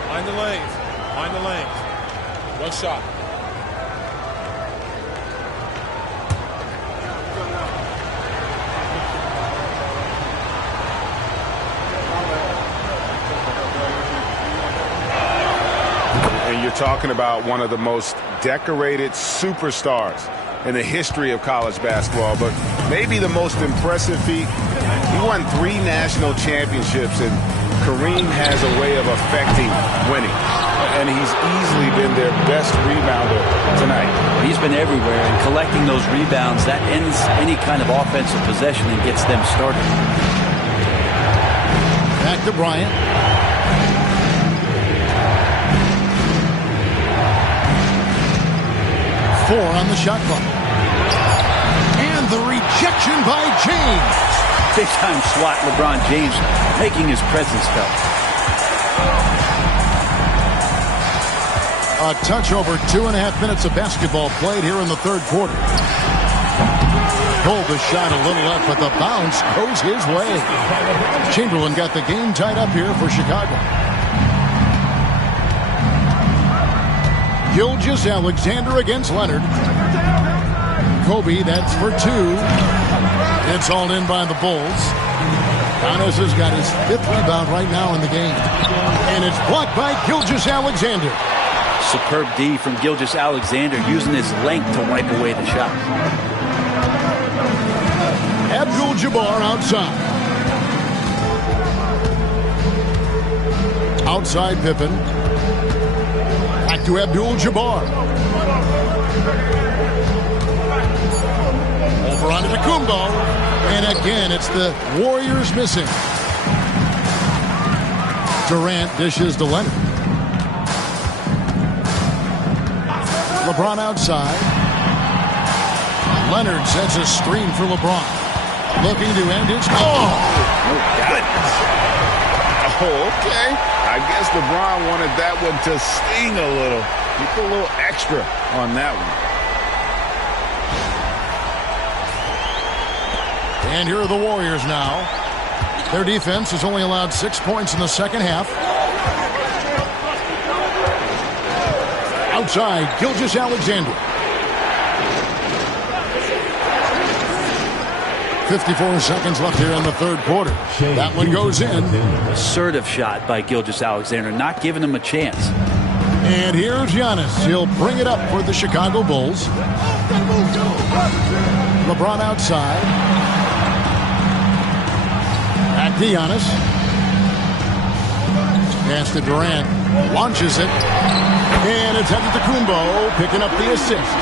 Find the lanes. Find the lanes. 1 shot. And you're talking about one of the most decorated superstars in the history of college basketball, but maybe the most impressive feat. He won 3 national championships, and Kareem has a way of affecting winning. And he's easily been their best rebounder tonight. He's been everywhere, and collecting those rebounds, that ends any kind of offensive possession and gets them started. Back to Bryant. Four on the shot clock. And the rejection by James. Big-time swat, LeBron James making his presence felt. A touch over 2.5 minutes of basketball played here in the 3rd quarter. Pulled the shot a little left, but the bounce goes his way. Chamberlain got the game tied up here for Chicago. Gilgeous-Alexander against Leonard. Kobe, that's for 2. It's all in by the Bulls. Giannis has got his 5th rebound right now in the game. And it's blocked by Gilgeous-Alexander. Superb D from Gilgeous-Alexander, using his length to wipe away the shot. Abdul-Jabbar outside. Outside Pippen. Back to Abdul-Jabbar. Over onto Antetokounmpo. And again, it's the Warriors missing. Durant dishes to Leonard. LeBron outside. Leonard sets a screen for LeBron. Looking to end his... Oh, goodness. Oh, okay. I guess LeBron wanted that one to sting a little. He put a little extra on that one. And here are the Warriors now. Their defense has only allowed 6 points in the second half. Outside, Gilgeous-Alexander. 54 seconds left here in the third quarter. That one goes in. Assertive shot by Gilgeous-Alexander, not giving him a chance. And here's Giannis. He'll bring it up for the Chicago Bulls. LeBron outside. Back to Giannis. Pass to Durant. Launches it. And it's Antetokounmpo picking up the assist.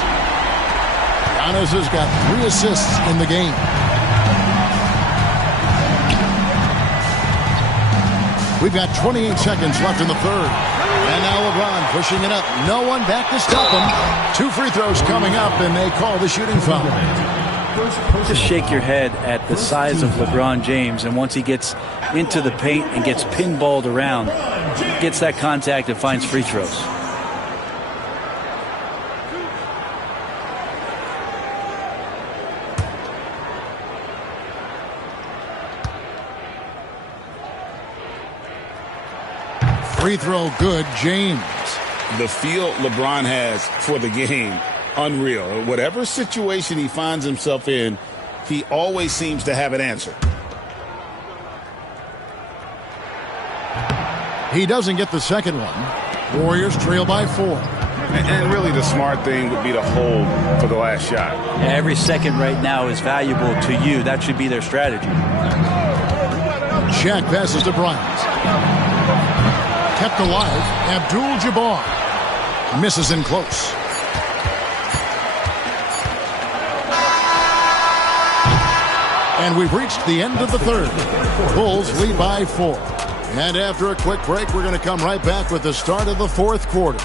Giannis has got 3 assists in the game. We've got 28 seconds left in the third. And now LeBron pushing it up. No one back to stop him. 2 free throws coming up, and they call the shooting foul. Just shake your head at the size of LeBron James, and once he gets into the paint and gets pinballed around, gets that contact and finds free throws. Free throw good, James. The feel LeBron has for the game, unreal. Whatever situation he finds himself in, he always seems to have an answer. He doesn't get the second one. Warriors trail by 4. And really the smart thing would be to hold for the last shot. Yeah, every second right now is valuable to you. That should be their strategy. Shaq passes to Bryant. Kept alive, Abdul-Jabbar. Misses in close. And we've reached the end of the third. Bulls lead by 4. And after a quick break, we're going to come right back with the start of the fourth quarter.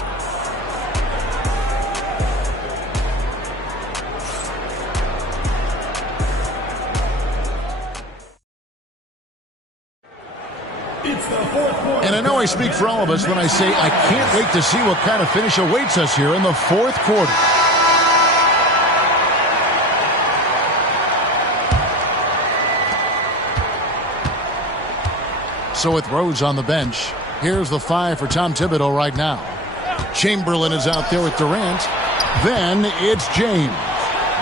And I know I speak for all of us when I say I can't wait to see what kind of finish awaits us here in the fourth quarter. So with Rose on the bench, here's the 5 for Tom Thibodeau right now. Chamberlain is out there with Durant. Then it's James.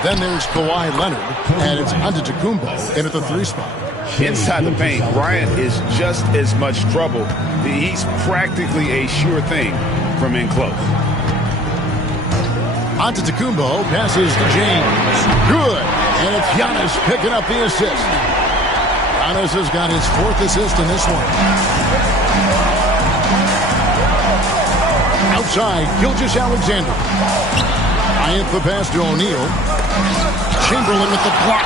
Then there's Kawhi Leonard. And it's Antetokounmpo in at the 3 spot. Inside the paint, Bryant is just as much trouble. He's practically a sure thing from in close. Antetokounmpo passes to James. Good. And it's Giannis picking up the assist. Giannis has got his 4th assist in this one. Outside, Gilgeous-Alexander. Bryant the pass to O'Neal. Chamberlain with the block.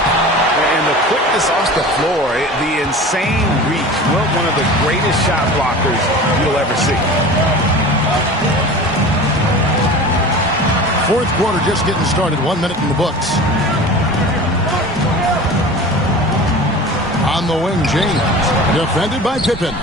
And the quickness off the floor, the insane reach. Well, one of the greatest shot blockers you'll ever see. Fourth quarter just getting started. 1 minute in the books. On the wing, James. Defended by Pippen.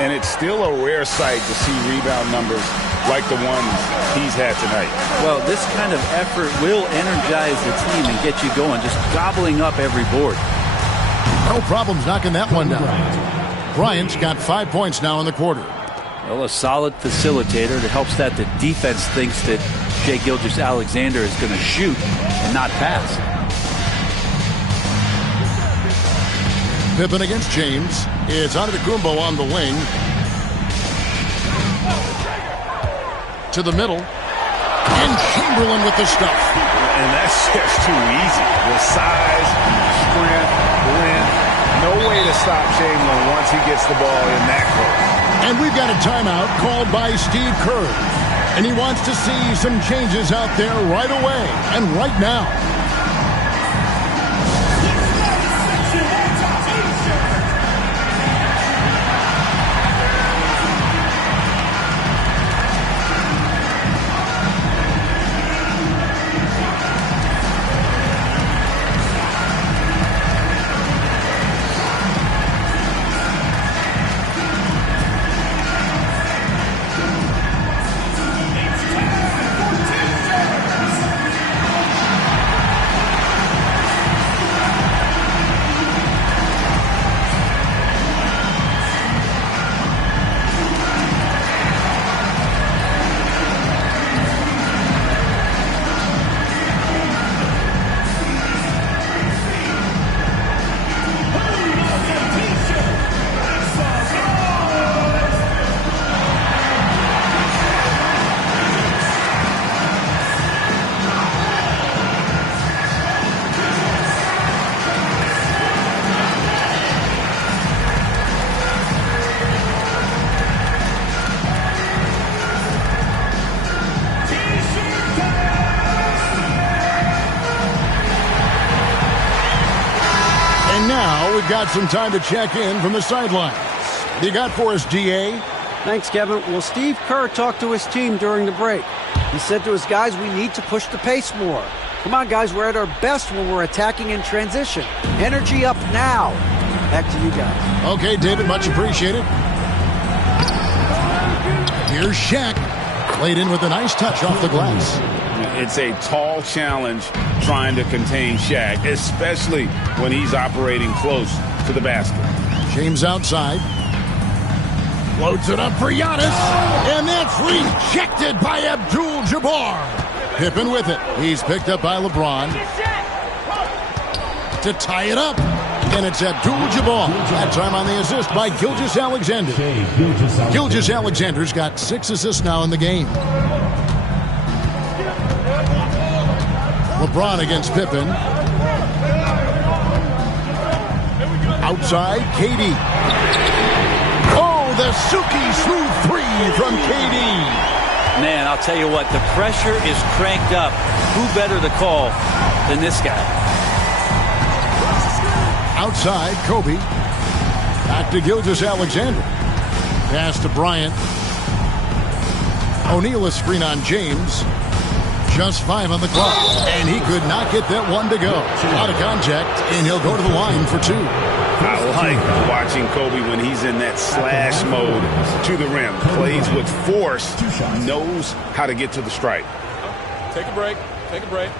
And it's still a rare sight to see rebound numbers like the ones he's had tonight. Well, this kind of effort will energize the team and get you going, just gobbling up every board. No problems knocking that one down. Bryant's got 5 points now in the quarter. Well, a solid facilitator that helps that the defense thinks that Shai Gilgeous-Alexander is going to shoot and not pass. Pippen against James. It's Antetokounmpo on the wing. To the middle. And Chamberlain with the stuff. And that's just too easy. The size, strength, length. No way to stop Chamberlain once he gets the ball in that close. And we've got a timeout called by Steve Kerr. And he wants to see some changes out there right away and right now. got some time to check in from the sidelines. You got for us, DA? Thanks, Kevin. Well, Steve Kerr talked to his team during the break. He said to his guys, we need to push the pace more. Come on, guys, we're at our best when we're attacking in transition. Energy up now. Back to you guys. Okay, David, much appreciated. Here's Shaq. Played in with a nice touch off the glass. It's a tall challenge trying to contain Shaq, especially when he's operating close to the basket. James outside. Loads it up for Giannis. And that's rejected by Abdul-Jabbar. Pippen with it. He's picked up by LeBron. To tie it up. And it's Abdul-Jabbar. That time on the assist by Gilgeous-Alexander. Gilgeous-Alexander's got 6 assists now in the game. LeBron against Pippen. Outside, KD. Oh, the Suki smooth 3 from KD. Man, I'll tell you what, the pressure is cranked up. Who better to call than this guy? Outside, Kobe. Back to Gilgeous-Alexander. Pass to Bryant. O'Neal a screen on James. Just 5 on the clock. And he could not get that one to go. Out of contact, and he'll go to the line for 2. I like watching Kobe when he's in that slash mode to the rim. Plays with force, knows how to get to the stripe. Take a break. Take a break.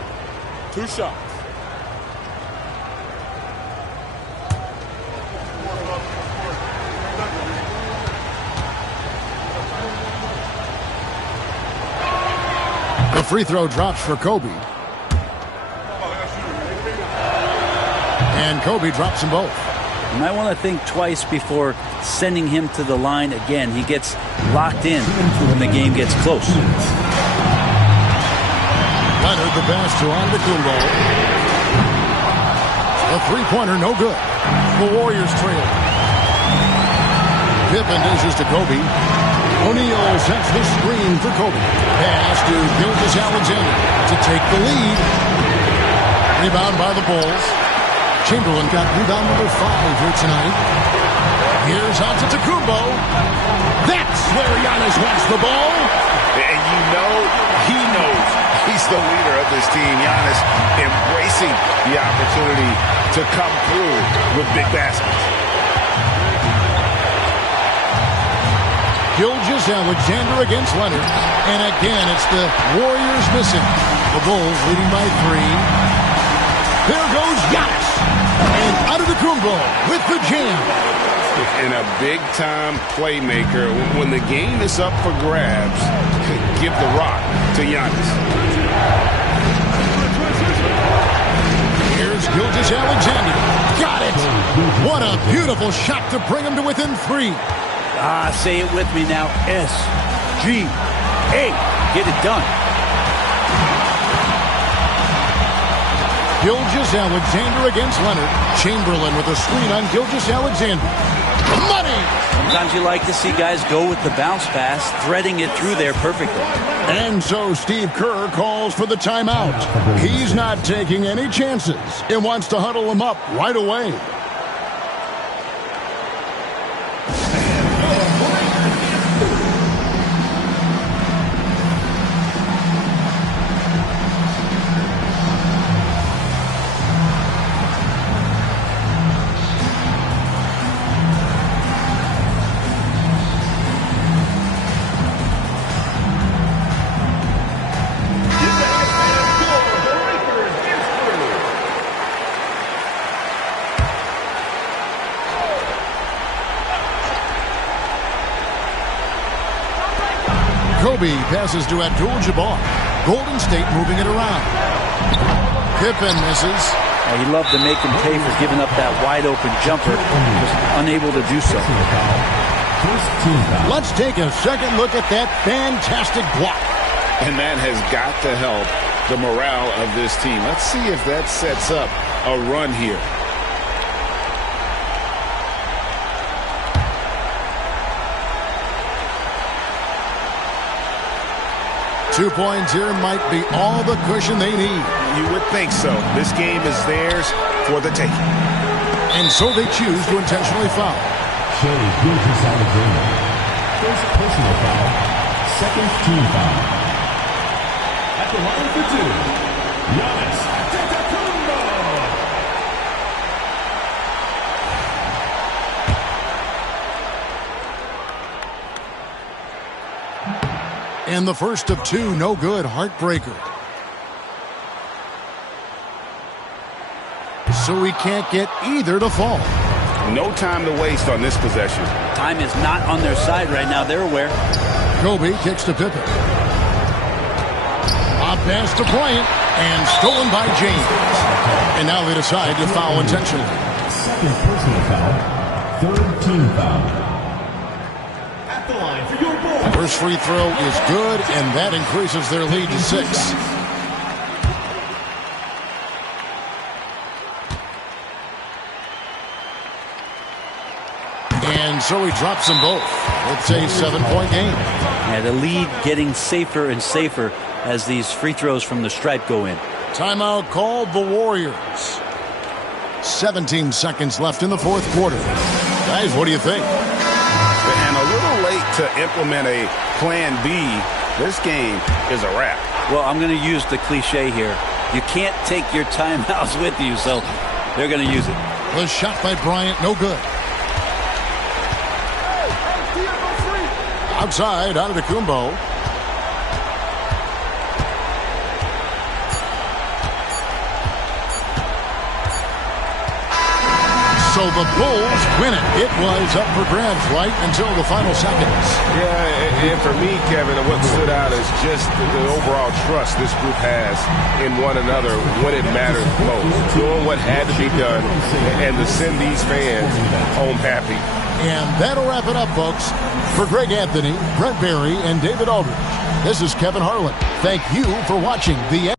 2 shots. The free throw drops for Kobe. And Kobe drops them both. You might want to think twice before sending him to the line again. He gets locked in when the game gets close. Leonard the pass to Antetokounmpo. A three-pointer, no good. The Warriors trail. Pippen dishes to Kobe. O'Neal sets the screen for Kobe. Pass to Gilgeous-Alexander to take the lead. Rebound by the Bulls. Chamberlain got rebound number 5 here tonight. Here's Antetokounmpo. That's where Giannis wants the ball. And you know he knows he's the leader of this team. Giannis embracing the opportunity to come through with big baskets. Gilgeous-Alexander against Leonard. And again, it's the Warriors missing. The Bulls leading by 3. There goes Giannis. And Antetokounmpo with the jam. And a big-time playmaker. When the game is up for grabs, give the rock to Giannis. Here's Gilgeous-Alexander. Got it. What a beautiful shot to bring him to within 3. Say it with me now. S-G-A. Get it done. Gilgeous-Alexander against Leonard. Chamberlain with a screen on Gilgeous-Alexander. Money! Sometimes you like to see guys go with the bounce pass, threading it through there perfectly. And so Steve Kerr calls for the timeout. He's not taking any chances and wants to huddle them up right away. Kobe passes to Abdul-Jabbar. Golden State moving it around. Pippen misses. He loved to make him pay for giving up that wide-open jumper. Just unable to do so. Let's take a second look at that fantastic block. And that has got to help the morale of this team. Let's see if that sets up a run here. Two points here might be all the cushion they need. You would think so. This game is theirs for the taking. And so they choose to intentionally foul. Shea Gilgeous-Alexander. First personal foul. Second team foul. At the line for two, Giannis Antetokounmpo. And the first of two, no good, heartbreaker. So we can't get either to fall. No time to waste on this possession. Time is not on their side right now. They're aware. Kobe kicks to Pippen. Off pass to Bryant, and stolen by James. And now they decide to foul intentionally. Second personal foul. Third team foul. At the line for your ball. First free throw is good, and that increases their lead to 6. And so he drops them both. It's a 7-point game. Yeah, the lead getting safer and safer as these free throws from the stripe go in. Timeout called the Warriors. 17 seconds left in the fourth quarter. Guys, what do you think? And a little late to implement a plan B. This game is a wrap. Well, I'm going to use the cliche here. You can't take your timeouts with you, so they're going to use it. The shot by Bryant, no good. Outside, out of the Antetokounmpo. So the Bulls win it. It was up for grabs right until the final seconds. Yeah, and for me, Kevin, what stood out is just the overall trust this group has in one another when it matters most. Doing what had to be done and to send these fans home happy. And that'll wrap it up, folks. For Greg Anthony, Brent Barry, and David Aldridge, this is Kevin Harlan. Thank you for watching the